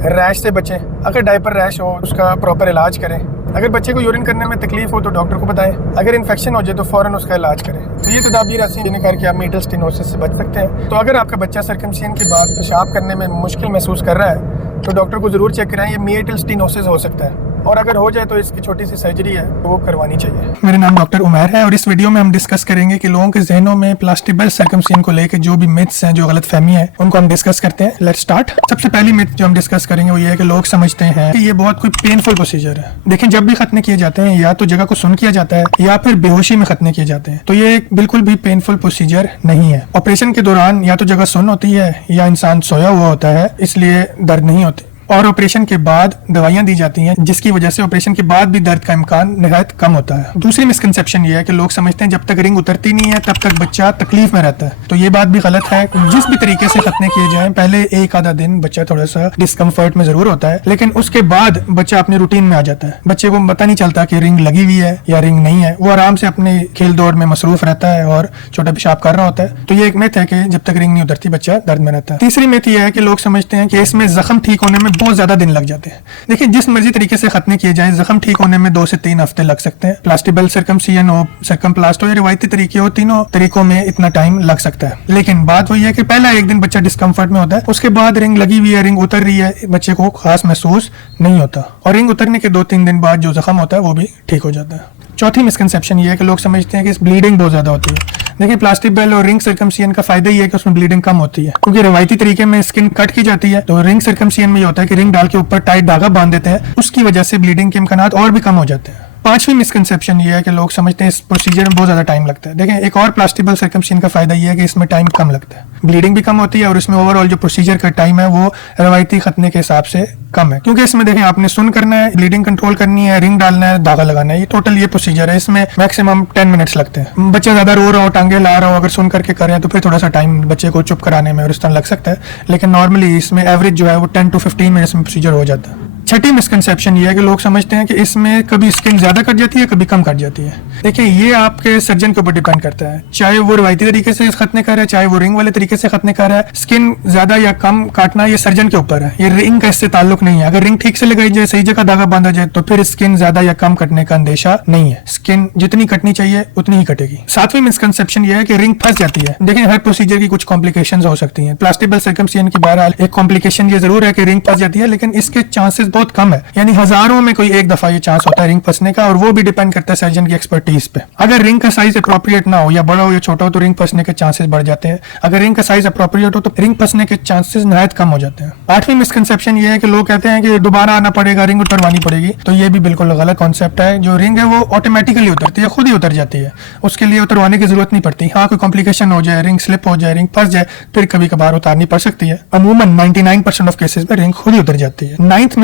रैश से बचें। अगर डायपर रैश हो उसका प्रॉपर इलाज करें। अगर बच्चे को यूरिन करने में तकलीफ हो तो डॉक्टर को बताएं। अगर इन्फेक्शन हो जाए तो फ़ौरन उसका इलाज करें। तो ये तदाबीर ऐसी जिन्हें करके आप मिएटल स्टेनोसिस से बच सकते हैं। तो अगर आपका बच्चा सर्कमसिजन के बाद पेशाब करने में मुश्किल महसूस कर रहा है तो डॉक्टर को ज़रूर चेक कराएं, ये मिएटल स्टेनोसिस हो सकता है। और अगर हो जाए तो इसकी छोटी सी सर्जरी है तो वो करवानी चाहिए। मेरा नाम डॉक्टर उमैर है और इस वीडियो में हम डिस्कस करेंगे कि लोगों के जहनों में प्लास्टिबल सर्कमसियन को लेकर जो भी मिथ्स हैं, जो गलतफहमी है, उनको हम डिस्कस करते हैं। Let's start. सबसे पहली मिथ जो हम डिस्कस करेंगे वो ये है कि लोग समझते हैं कि ये बहुत कोई पेनफुल प्रोसीजर है। देखिए, जब भी खतने किए जाते हैं या तो जगह को सुन किया जाता है या फिर बेहोशी में खतने किए जाते हैं, तो ये एक बिल्कुल भी पेनफुल प्रोसीजर नहीं है। ऑपरेशन के दौरान या तो जगह सुन होती है या इंसान सोया हुआ होता है, इसलिए दर्द नहीं होती। और ऑपरेशन के बाद दवाइयां दी जाती हैं जिसकी वजह से ऑपरेशन के बाद भी दर्द का इम्कान निहायत कम होता है। दूसरी मिसकंसेप्शन ये है कि लोग समझते हैं जब तक रिंग उतरती नहीं है तब तक बच्चा तकलीफ में रहता है, तो ये बात भी गलत है। जिस भी तरीके से खतने किए जाएं, पहले एक आधा दिन बच्चा थोड़ा सा डिस्कम्फर्ट में जरूर होता है, लेकिन उसके बाद बच्चा अपने रूटीन में आ जाता है। बच्चे को पता नहीं चलता कि रिंग लगी हुई है या रिंग नहीं है, वो आराम से अपने खेल दौड़ में मसरूफ रहता है और छोटा पेशाब कर रहा होता है। तो ये एक मिथ है कि जब तक रिंग नहीं उतरती बच्चा दर्द में रहता है। तीसरी मिथ ये है कि लोग समझते हैं कि इसमें जख्म ठीक होने में बहुत ज्यादा दिन लग जाते हैं। देखिए, जिस मर्जी तरीके से खतने किए जाएं, जख्म ठीक होने में 2 से 3 हफ्ते लग सकते हैं। प्लास्टिबल सर्कमसियन हो, सर्कमप्लास्ट हो या रिवायती तरीके हो, तीनों तरीकों में इतना टाइम लग सकता है। लेकिन बात वही है कि पहला एक दिन बच्चा डिस्कम्फर्ट में होता है, उसके बाद रिंग लगी हुई है, रिंग उतर रही है, बच्चे को खास महसूस नहीं होता और रिंग उतरने के 2-3 दिन बाद जो जख्म होता है वो भी ठीक हो जाता है। चौथी मिसकंसेप्शन ये है कि लोग समझते हैं कि इस ब्लीडिंग बहुत ज्यादा होती है। देखिए, प्लास्टिबल और रिंग सर्कमसियन का फायदा ये है कि उसमें ब्लीडिंग कम होती है, क्योंकि रिवायती तरीके में स्किन कट की जाती है। तो रिंग सर्कमसियन में ये होता है कि रिंग डाल के ऊपर टाइट धागा बांध देते हैं, उसकी वजह से ब्लीडिंग के इम्कानात और भी कम हो जाते हैं। पांचवी मिसकंसेप्शन ये है कि लोग समझते हैं इस प्रोसीजर में बहुत ज्यादा टाइम लगता है। देखें, एक और प्लास्टिबल सर्कमसियन का फायदा ये है कि इसमें टाइम कम लगता है, ब्लीडिंग भी कम होती है और इसमें ओवरऑल जो प्रोसीजर का टाइम है वो रवायती खतने के हिसाब से कम है, क्योंकि इसमें देखें आपने सुन करना है, ब्लीडिंग कंट्रोल करनी है, रिंग डालना है, धागा लगाना है, ये टोटल ये प्रोसीजर है। इसमें मैक्सिमम 10 मिनट्स लगते हैं। बच्चा ज्यादा रो रहा हो, टांगे ला रहा हो, अगर सुन करके करें तो फिर थोड़ा सा टाइम बच्चे को चुप कराने में और इस तरह लग सकता है, लेकिन नॉर्मली इसमें एवरेज जो है वो 10 to 15 मिनट्स में प्रोसीजर हो जाता है। छठी मिसकंसेप्शन ये है कि लोग समझते हैं कि इसमें कभी स्किन ज्यादा कट जाती है, कभी कम कट जाती है। देखिए, ये आपके सर्जन के ऊपर डिपेंड करता है, चाहे वो रिवायती तरीके से खतने कर रहा है, चाहे वो रिंग वाले तरीके से खतने कर रहा है। स्किन ज्यादा या कम काटना ये सर्जन के ऊपर है, ये रिंग का इससे ताल्लुक नहीं है। अगर रिंग ठीक से लगाई जाए, सही जगह धागा बांधा जाए, तो फिर स्किन ज्यादा या कम कटने का अंदेशा नहीं है। स्किन जितनी कटनी चाहिए उतनी ही कटेगी। सातवीं मिसकंसेप्शन ये है कि रिंग फंस जाती है। देखिए, हर प्रोसीजर की कुछ कॉम्प्लिकेशंस हो सकती हैं। प्लास्टिबल सर्कमसियन की बहरहाल एक कॉम्प्लिकेशन ये जरूर है कि रिंग फंस जाती है, लेकिन इसके चांसेस बहुत कम है, यानी हजारों में कोई एक दफा ये चांस होता है रिंग फंसने का, और वो भी डिपेंड करता है सर्जन की एक्सपर्टीज पे। अगर रिंग का साइज अप्रोप्रिएट ना हो, या बड़ा हो या छोटा हो, तो रिंग फंसने के चांसेस बढ़ जाते हैं। अगर रिंग का साइज अप्रोप्रिएट हो तो रिंग फंसने के चांसेस नहायत कम हो जाते हैं। आठवीं मिसकंसेप्शन ये है कि लोग कहते हैं कि दोबारा आना पड़ेगा, रिंग उतरवानी पड़ेगी, तो ये भी बिल्कुल गलत कॉन्सेप्ट है। जो रिंग है वो ऑटोमेटिकली उतरती है, खुद ही उतर जाती है, उसके लिए उतरवाने की जरूरत नहीं पड़ती। हाँ, कोई कॉम्प्लिकेशन हो जाए, रिंग स्लिप हो जाए, रिंग फंस जाए, फिर कभी कभार उतारनी पड़ सकती है। अमूमन 99% ऑफ केसेस में रिंग खुद ही उतर जाती है। नाइन्थ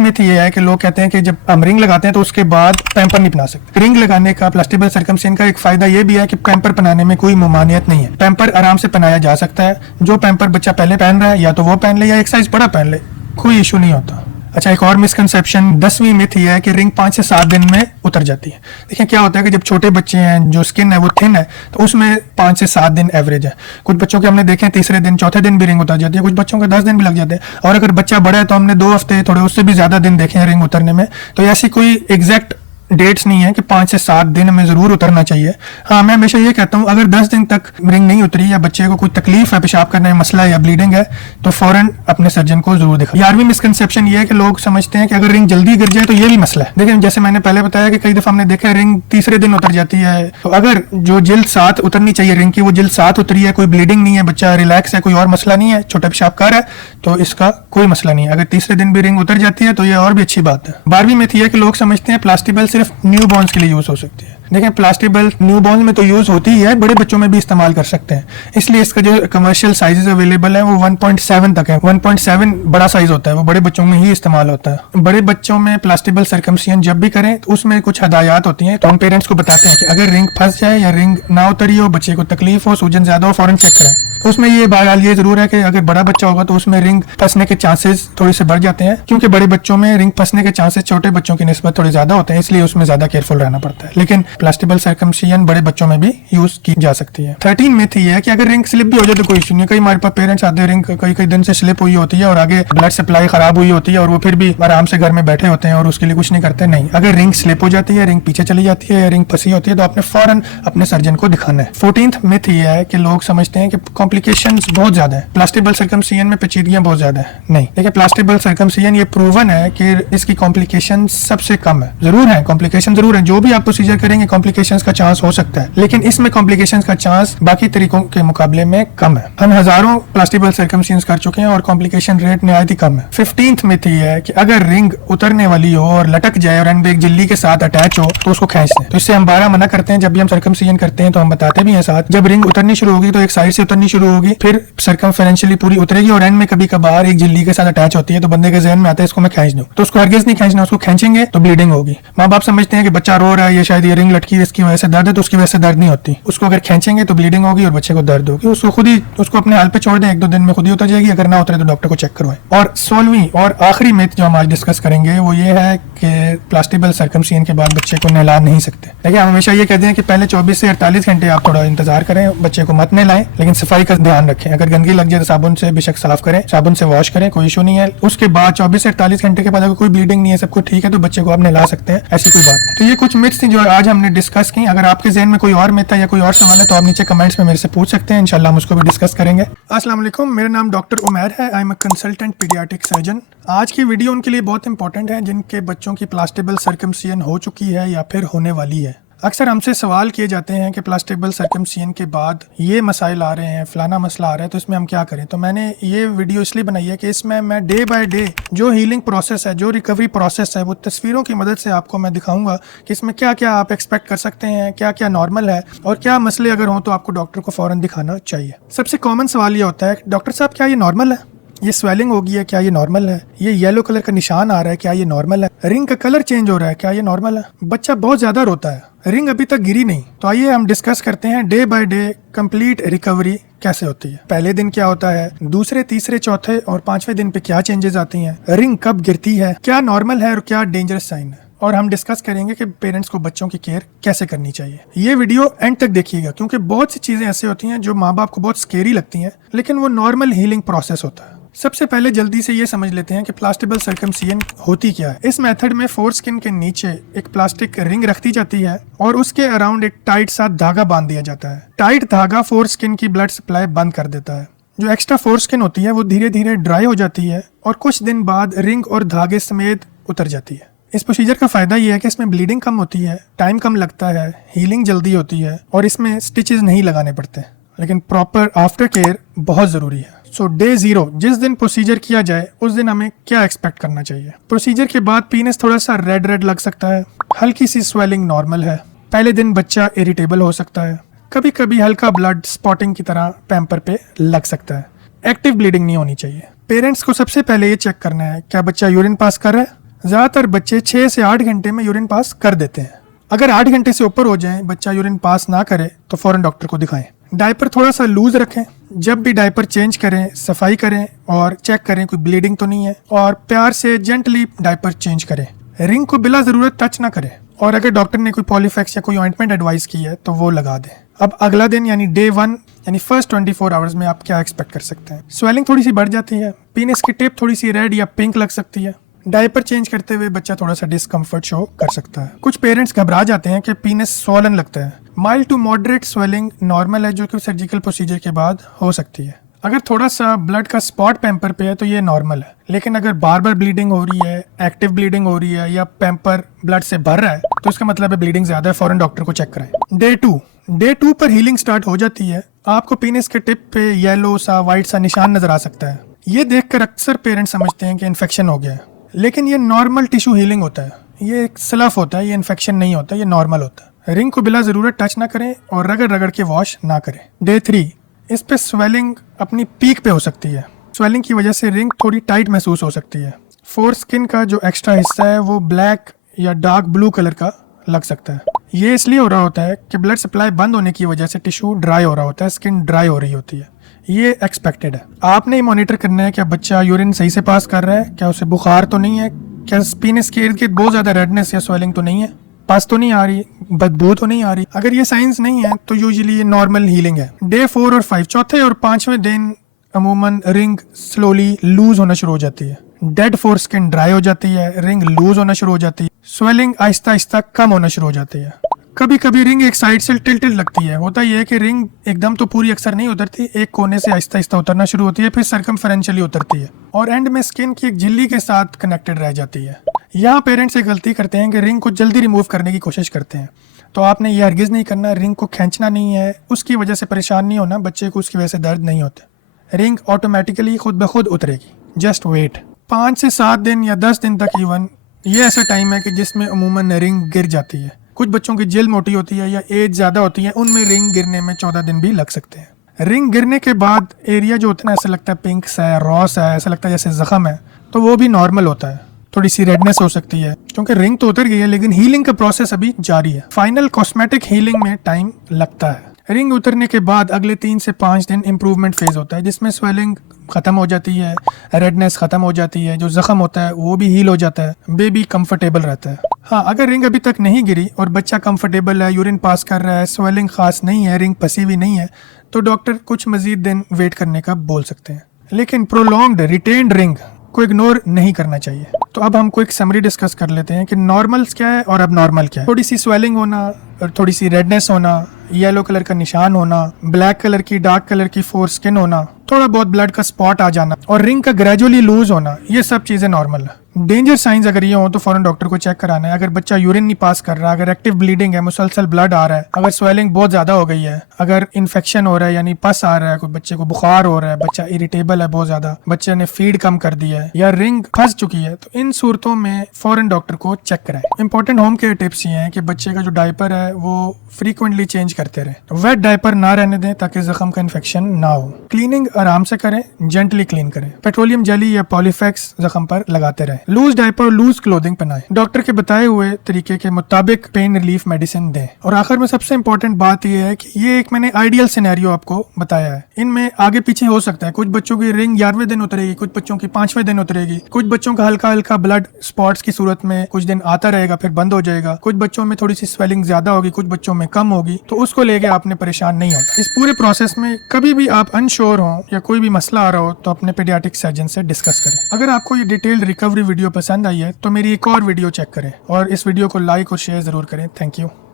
मिथ ये है कि लोग कहते हैं कि जब हम रिंग लगाते हैं तो उसके बाद पैम्पर नहीं पहना सकते। रिंग लगाने का प्लास्टिबल सर्कमसियन का एक फायदा ये भी है कि पैम्पर पहनाने में कोई ममानियत नहीं है। पैम्पर आराम से पहनाया जा सकता है। जो पैम्पर बच्चा पहले पहन रहा है या तो वो पहन ले या एक साइज बड़ा पहन ले, कोई इशू नहीं होता। अच्छा, एक और मिसकंसेप्शन 10वीं मिथ ये है कि रिंग 5 से 7 दिन में उतर जाती है। देखिए, क्या होता है कि जब छोटे बच्चे हैं, जो स्किन है वो थिन है, तो उसमें 5 से 7 दिन एवरेज है। कुछ बच्चों के हमने देखे तीसरे दिन, चौथे दिन भी रिंग उतर जाती है, कुछ बच्चों के 10 दिन भी लग जाते हैं, और अगर बच्चा बड़ा है तो हमने 2 हफ्ते थोड़े उससे भी ज्यादा दिन देखे हैं रिंग उतरने में। तो ऐसी कोई एग्जैक्ट डेट्स नहीं है कि 5 से 7 दिन में जरूर उतरना चाहिए। हाँ, मैं हमेशा ये कहता हूँ, अगर 10 दिन तक रिंग नहीं उतरी या बच्चे को कोई तकलीफ है, पेशाब करने में मसला है या ब्लीडिंग है, तो फौरन अपने सर्जन को जरूर दिखाएं। 11वीं मिसकंसेप्शन ये है कि लोग समझते हैं कि अगर रिंग जल्दी गिर जाए तो ये भी मसला है। देखिए, जैसे मैंने पहले बताया कि कई दफा हमने देखा है रिंग तीसरे दिन उतर जाती है, तो अगर जो जिल्द साथ उतरनी चाहिए रिंग की, वो जिल्द साथ उतरी है, कोई ब्लीडिंग नहीं है, बच्चा रिलैक्स है, कोई और मसला नहीं है, छोटा पेशाब कर रहा है, तो इसका कोई मसला नहीं है। अगर तीसरे दिन भी रिंग उतर जाती है तो ये और भी अच्छी बात है। 12वीं मिथ ये है कि लोग समझते हैं प्लास्टिबल सिर्फ न्यू बॉर्न्स के लिए यूज हो सकती है। देखें, प्लास्टिबल न्यू बॉर्न में तो यूज होती ही है, बड़े बच्चों में भी इस्तेमाल कर सकते हैं। इसलिए इसका जो कमर्शियल साइजेस अवेलेबल है वो 1.7 तक है। 1.7 बड़ा साइज होता है, वो बड़े बच्चों में ही इस्तेमाल होता है। बड़े बच्चों में प्लास्टिबल सर्कमसियन जब भी करें तो उसमें कुछ हदायत होती हैं, तो हम पेरेंट्स को बताते हैं कि अगर रिंग फंस जाए या रिंग ना उतरी हो, बच्चे को तकलीफ हो, सूजन ज्यादा हो, फौरन चेक करें। तो उसमें ये बहरहाल ये जरूर है कि अगर बड़ा बच्चा होगा तो उसमें रिंग फंसने के चांसेस थोड़े से बढ़ जाते हैं, क्योंकि बड़े बच्चों में रिंग फंसने के चांसेस छोटे बच्चों की निस्बत थोड़े ज्यादा होते हैं, इसलिए उसमें ज्यादा केयरफुल रहना पड़ता है। लेकिन प्लास्टिबल सर्कमसिजन बड़े बच्चों में भी यूज की जा सकती है। 13 मिथ ये है कि अगर रिंग स्लिप भी हो जाए तो कोई इशू नहीं। कई हमारे पास पेरेंट्स आते हैं, रिंग कई दिन से स्लिप हुई होती है और आगे ब्लड सप्लाई खराब हुई होती है और वो फिर भी आराम से घर में बैठे होते हैं और उसके लिए कुछ नहीं करते। नहीं, अगर रिंग स्लिप हो जाती है, रिंग पीछे चली जाती है या रिंग फंसी होती है तो आपने फौरन अपने सर्जन को दिखाना है। 14th मिथ ये है कि लोग समझते हैं कि कॉम्प्लिकेशंस बहुत ज्यादा है। प्लास्टिबल सर्कमसिजन में पेचीदगियां बहुत ज्यादा है नहीं, देखिए प्लास्टिबल सर्कमसिजन ये प्रूवन है कि इसकी कॉम्प्लिकेशन सबसे कम है। जरूर है कॉम्प्लिकेशन, जरूर है, जो भी आप प्रोसीजर करेंगे कॉम्प्लिकेशन का चांस हो सकता है, लेकिन इसमें कॉम्प्लिकेशन का चांस बाकी तरीकों के मुकाबले में कम है। हम हजारों प्लास्टिबल सर्कमसिजन कर चुके हैं और कॉम्प्लिकेशन रेट निहायत ही कम है। 15th मिथ ये है कि अगर रिंग उतरने वाली हो और लटक जाए और एंड पे एक झिल्ली के साथ अटैच हो तो उसको खींच दें। तो इससे हम 12 मना करते हैं। जब भी हम सर्कमसिजन करते हैं तो हम बताते भी हैं साथ, जब रिंग उतरनी शुरू होगी तो एक साइड से उतरनी शुरू होगी, फिर सर्कमफेरेंशियली पूरी उतरेगी और एंड में कभी कभार एक झिल्ली के साथ अटैच होती है, तो बंदे के जहन में आता है इसको मैं खींच दूं, तो उसको हरगिज नहीं खींचना। उसको खींचेंगे तो ब्लीडिंग होगी। माँ बाप समझते हैं कि बच्चा रो रहा है, ये शायद ये रिंग लटकी है इसकी वजह से दर्द है, तो उसकी वजह से दर्द नहीं होती। उसको अगर खींचेंगे तो ब्लीडिंग होगी और बच्चे को दर्द होगी। उसको खुद ही उसको अपने हाल पे छोड़ दें, 1-2 दिन में खुद ही उतर जाएगी। अगर ना उतरे तो डॉक्टर को चेक करवाएं। और 16वीं और आखिरी मिथ जो हम आज डिस्कस करेंगे वो ये है कि प्लास्टिबल सर्कमसिजन के बाद बच्चे को नहला नहीं सकते। देखिए हम हमेशा ये कहते हैं कि पहले 24 से 48 घंटे आप थोड़ा इंतजार करें, बच्चे को मत नहलाएं, लेकिन सफाई का ध्यान रखें। अगर गंदगी लग जाए तो साबुन से बेशक साफ करें, साबुन से वॉश करें, कोई इशू नहीं है। उसके बाद 24 से 48 घंटे के बाद अगर कोई ब्लीडिंग नहीं है, सब कुछ ठीक है, तो बच्चे को आप नहला सकते हैं, ऐसी कोई बात नहीं। तो ये कुछ मिथ्स थी जो आज हमने डिस्कस की। अगर आपके ज़हन में कोई और मिथ है या कोई और सवाल है तो आप नीचे कमेंट्स में मेरे से पूछ सकते हैं, इंशाल्लाह हम उसको भी डिस्कस करेंगे। अस्सलाम वालेकुम, मेरा नाम डॉक्टर उमैर है। I am a consultant paediatric surgeon. आज की वीडियो उनके लिए बहुत इंपॉर्टेंट है जिनके बच्चों की प्लास्टिबल सर्कमसिजन हो चुकी है या फिर होने वाली है। अक्सर हमसे सवाल किए जाते हैं कि प्लास्टिबल सर्कमसिजन के बाद ये मसाइल आ रहे हैं, फलाना मसला आ रहा है, तो इसमें हम क्या करें। तो मैंने ये वीडियो इसलिए बनाई है कि इसमें मैं डे बाय डे जो हीलिंग प्रोसेस है, जो रिकवरी प्रोसेस है, वो तस्वीरों की मदद से आपको मैं दिखाऊंगा कि इसमें क्या क्या आप एक्सपेक्ट कर सकते हैं, क्या क्या नॉर्मल है और क्या मसले अगर हों तो आपको डॉक्टर को फ़ौरन दिखाना चाहिए। सबसे कॉमन सवाल ये होता है, डॉक्टर साहब क्या ये नॉर्मल है, ये स्वेलिंग होगी है, क्या ये नॉर्मल है, ये येलो कलर का निशान आ रहा है, क्या ये नॉर्मल है, रिंग का कलर चेंज हो रहा है, क्या ये नॉर्मल है, बच्चा बहुत ज्यादा रोता है, रिंग अभी तक गिरी नहीं। तो आइए हम डिस्कस करते हैं day by day complete recovery कैसे होती है। पहले दिन क्या होता है, दूसरे, तीसरे, चौथे और 5वें दिन पे क्या चेंजेस आती हैं, रिंग कब गिरती है, क्या नॉर्मल है और क्या डेंजरस साइन है, और हम डिस्कस करेंगे कि पेरेंट्स को बच्चों की केयर कैसे करनी चाहिए। ये वीडियो एंड तक देखिएगा क्योंकि बहुत सी चीजें ऐसी होती हैं जो माँ बाप को बहुत स्केरी लगती हैं, लेकिन वो नॉर्मल हीलिंग प्रोसेस होता है। सबसे पहले जल्दी से ये समझ लेते हैं कि प्लास्टिबल सर्कमसिजन होती क्या है। इस मेथड में फोर स्किन के नीचे एक प्लास्टिक रिंग रखी जाती है और उसके अराउंड एक टाइट सा धागा बांध दिया जाता है। टाइट धागा फोर स्किन की ब्लड सप्लाई बंद कर देता है। जो एक्स्ट्रा फोर स्किन होती है वो धीरे धीरे ड्राई हो जाती है और कुछ दिन बाद रिंग और धागे समेत उतर जाती है। इस प्रोसीजर का फायदा ये है कि इसमें ब्लीडिंग कम होती है, टाइम कम लगता है, हीलिंग जल्दी होती है और इसमें स्टिचेस नहीं लगाने पड़ते, लेकिन प्रॉपर आफ्टर केयर बहुत जरूरी है। सो डे 0 जिस दिन प्रोसीजर किया जाए उस दिन हमें क्या एक्सपेक्ट करना चाहिए। प्रोसीजर के बाद पीनस थोड़ा सा रेड रेड लग सकता है, हल्की सी स्वेलिंग नॉर्मल है। पहले दिन बच्चा इरिटेबल हो सकता है, कभी कभी हल्का ब्लड स्पॉटिंग की तरह पैम्पर पे लग सकता है। एक्टिव ब्लीडिंग नहीं होनी चाहिए। पेरेंट्स को सबसे पहले ये चेक करना है क्या बच्चा यूरिन पास कर रहा है। ज्यादातर बच्चे 6 से 8 घंटे में यूरिन पास कर देते हैं। अगर 8 घंटे से ऊपर हो जाए, बच्चा यूरिन पास ना करे तो फौरन डॉक्टर को दिखाएं। डायपर थोड़ा सा लूज रखें। जब भी डायपर चेंज करें, सफाई करें और चेक करें कोई ब्लीडिंग तो नहीं है, और प्यार से जेंटली डायपर चेंज करें। रिंग को बिला जरूरत टच ना करें और अगर डॉक्टर ने कोई पॉलीफैक्स या कोई ऑइंटमेंट एडवाइस की है तो वो लगा दें। अब अगला दिन यानी डे 1 यानी फर्स्ट 24 आवर्स में आप क्या एक्सपेक्ट कर सकते हैं। स्वेलिंग थोड़ी सी बढ़ जाती है, पीनस की टिप थोड़ी सी रेड या पिंक लग सकती है। डायपर चेंज करते हुए बच्चा थोड़ा सा डिस्कम्फर्ट शो कर सकता है। कुछ पेरेंट्स घबरा जाते हैं कि पीनस स्वॉलन लगता है। Mild to moderate swelling normal है जो कि सर्जिकल प्रोसीजर के बाद हो सकती है। अगर थोड़ा सा ब्लड का स्पॉट पैम्पर पे है तो ये नॉर्मल है, लेकिन अगर बार बार ब्लीडिंग हो रही है, एक्टिव ब्लीडिंग हो रही है या पैम्पर ब्लड से भर रहा है तो इसका मतलब है ब्लीडिंग ज्यादा है, फौरन डॉक्टर को चेक कराएं। डे 2 पर हीलिंग स्टार्ट हो जाती है। आपको पीनस के टिप पे येलो सा व्हाइट सा निशान नजर आ सकता है। ये देखकर अक्सर पेरेंट्स समझते हैं कि इन्फेक्शन हो गया है, लेकिन ये नॉर्मल टिश्यू हीलिंग होता है। ये एक स्लफ होता है, ये इन्फेक्शन नहीं होता, ये नॉर्मल होता है। रिंग को बिला जरूरत टच ना करें और रगड़ रगड़ के वॉश ना करें। डे 3 इस पे स्वेलिंग अपनी पीक पे हो सकती है। स्वेलिंग की वजह से रिंग थोड़ी टाइट महसूस हो सकती है। फोर स्किन का जो एक्स्ट्रा हिस्सा है वो ब्लैक या डार्क ब्लू कलर का लग सकता है। ये इसलिए हो रहा होता है कि ब्लड सप्लाई बंद होने की वजह से टिश्यू ड्राई हो रहा होता है, स्किन ड्राई हो रही होती है। ये एक्सपेक्टेड है। आपने ही मॉनिटर करना है क्या बच्चा यूरिन सही से पास कर रहा है, क्या उसे बुखार तो नहीं है, क्या पीनस के इर्द गिर्द बहुत ज्यादा रेडनेस या स्वेलिंग तो नहीं है, पास तो नहीं आ रही, बदबू तो नहीं आ रही। अगर ये साइंस नहीं है तो यूजुअली ये नॉर्मल हीलिंग है। डे 4 और 5 चौथे और 5वें दिन अमूमन रिंग स्लोली लूज होना शुरू हो जाती है। डेड फोर स्किन ड्राई हो जाती है, रिंग लूज होना शुरू हो जाती है, स्वेलिंग आहिस्ता आहिस्ता कम होना शुरू हो जाती है। कभी कभी रिंग एक साइड से टिल्टेड लगती है। होता यह है कि रिंग एकदम तो पूरी अक्सर नहीं उतरती, एक कोने से आहिस्ता आहिस्ता उतरना शुरू होती है, फिर सर्कमफेरेंशियली उतरती है और एंड में स्किन की एक झिल्ली के साथ कनेक्टेड रह जाती है। यहाँ पेरेंट्स एक गलती करते हैं कि रिंग को जल्दी रिमूव करने की कोशिश करते हैं। तो आपने ये हरगिज़ नहीं करना, रिंग को खींचना नहीं है, उसकी वजह से परेशान नहीं होना, बच्चे को उसकी वजह से दर्द नहीं होता। रिंग ऑटोमेटिकली खुद ब खुद उतरेगी, जस्ट वेट। 5 से 7 दिन या 10 दिन तक इवन ये ऐसा टाइम है कि जिसमें अमूमन रिंग गिर जाती है। कुछ बच्चों की जेल मोटी होती है या एज ज़्यादा होती है, उनमें रिंग गिरने में 14 दिन भी लग सकते हैं। रिंग गिरने के बाद एरिया जो होता है ना, ऐसा लगता है पिंक सा है, रॉस है, ऐसा लगता है जैसे जख्म है, तो वो भी नॉर्मल होता है। थोड़ी सी रेडनेस हो सकती है क्योंकि रिंग तो उतर गई है, लेकिन हीलिंग का प्रोसेस अभी जारी है। फाइनल कॉस्मेटिक हीलिंग में टाइम लगता है। रिंग उतरने के बाद अगले 3 से 5 दिन इम्प्रूवमेंट फेज होता है, जिसमें स्वेलिंग खत्म हो जाती है, रेडनेस खत्म हो जाती है, जो जख्म होता है वो भी हील हो जाता है, बेबी कंफर्टेबल रहता है। हाँ, अगर रिंग अभी तक नहीं गिरी और बच्चा कंफर्टेबल है, यूरिन पास कर रहा है, स्वेलिंग खास नहीं है, रिंग फंसी हुई नहीं है, तो डॉक्टर कुछ मजीद दिन वेट करने का बोल सकते हैं। लेकिन प्रोलॉन्ग्ड रिटेन्ड रिंग को इग्नोर नहीं करना चाहिए। तो अब हम कोई एक समरी डिस्कस कर लेते हैं कि नॉर्मल्स क्या है और अब नॉर्मल क्या है। थोड़ी सी स्वेलिंग होना और थोड़ी सी रेडनेस होना, येलो कलर का निशान होना, ब्लैक कलर की डार्क कलर की फोर स्किन होना, थोड़ा बहुत ब्लड का स्पॉट आ जाना और रिंग का ग्रेजुअली लूज होना, ये सब चीजें नॉर्मल है। डेंजर साइंस अगर ये हो तो फौरन डॉक्टर को चेक कराना है। अगर बच्चा यूरिन नहीं पास कर रहा, अगर एक्टिव ब्लीडिंग है, मुसलसल ब्लड आ रहा है, अगर स्वेलिंग बहुत ज्यादा हो गई है, अगर इन्फेक्शन हो रहा है यानी पस आ रहा है, कोई बच्चे को बुखार हो रहा है, बच्चा इरिटेबल है बहुत ज्यादा, बच्चे ने फीड कम कर दी है या रिंग फंस चुकी है, तो इन सूरतों में फौरन डॉक्टर को चेक कराएं। इंपॉर्टेंट होम केयर टिप्स ये हैं कि बच्चे का जो डायपर है वो फ्रीक्वेंटली चेंज करते रहे। वेट डायपर ना रहने दें ताकि जख्म का इन्फेक्शन ना हो। क्लीनिंग आराम से करें, जेंटली क्लीन करें। पेट्रोलियम जेली या पॉलीफेक्स जख्म पर लगाते रहें। लूज डायपर, लूज क्लोथिंग पहनाएं। डॉक्टर के बताए हुए तरीके के मुताबिक पेन रिलीफ मेडिसिन दें। और आखिर में सबसे इंपॉर्टेंट बात यह है कि ये एक मैंने आइडियल सिनेरियो आपको बताया है। इनमें आगे पीछे हो सकता है, कुछ बच्चों की रिंग 11वें दिन उतरेगी, कुछ बच्चों की 5वें दिन उतरेगी, कुछ बच्चों का हल्का हल्का ब्लड स्पॉट्स की सूरत में कुछ दिन आता रहेगा फिर बंद हो जाएगा, कुछ बच्चों में थोड़ी सी स्वेलिंग ज्यादा होगी, कुछ बच्चों में कम होगी। तो उसको लेके आपने परेशान नहीं होना। इस पूरे प्रोसेस में कभी भी आप अनश्योर हो या कोई भी मसला आ रहा हो तो अपने पीडियाट्रिक सर्जन से डिस्कस करें। अगर आपको ये डिटेल्ड रिकवरी वीडियो पसंद आई है तो मेरी एक और वीडियो चेक करें और इस वीडियो को लाइक और शेयर जरूर करें। Thank you.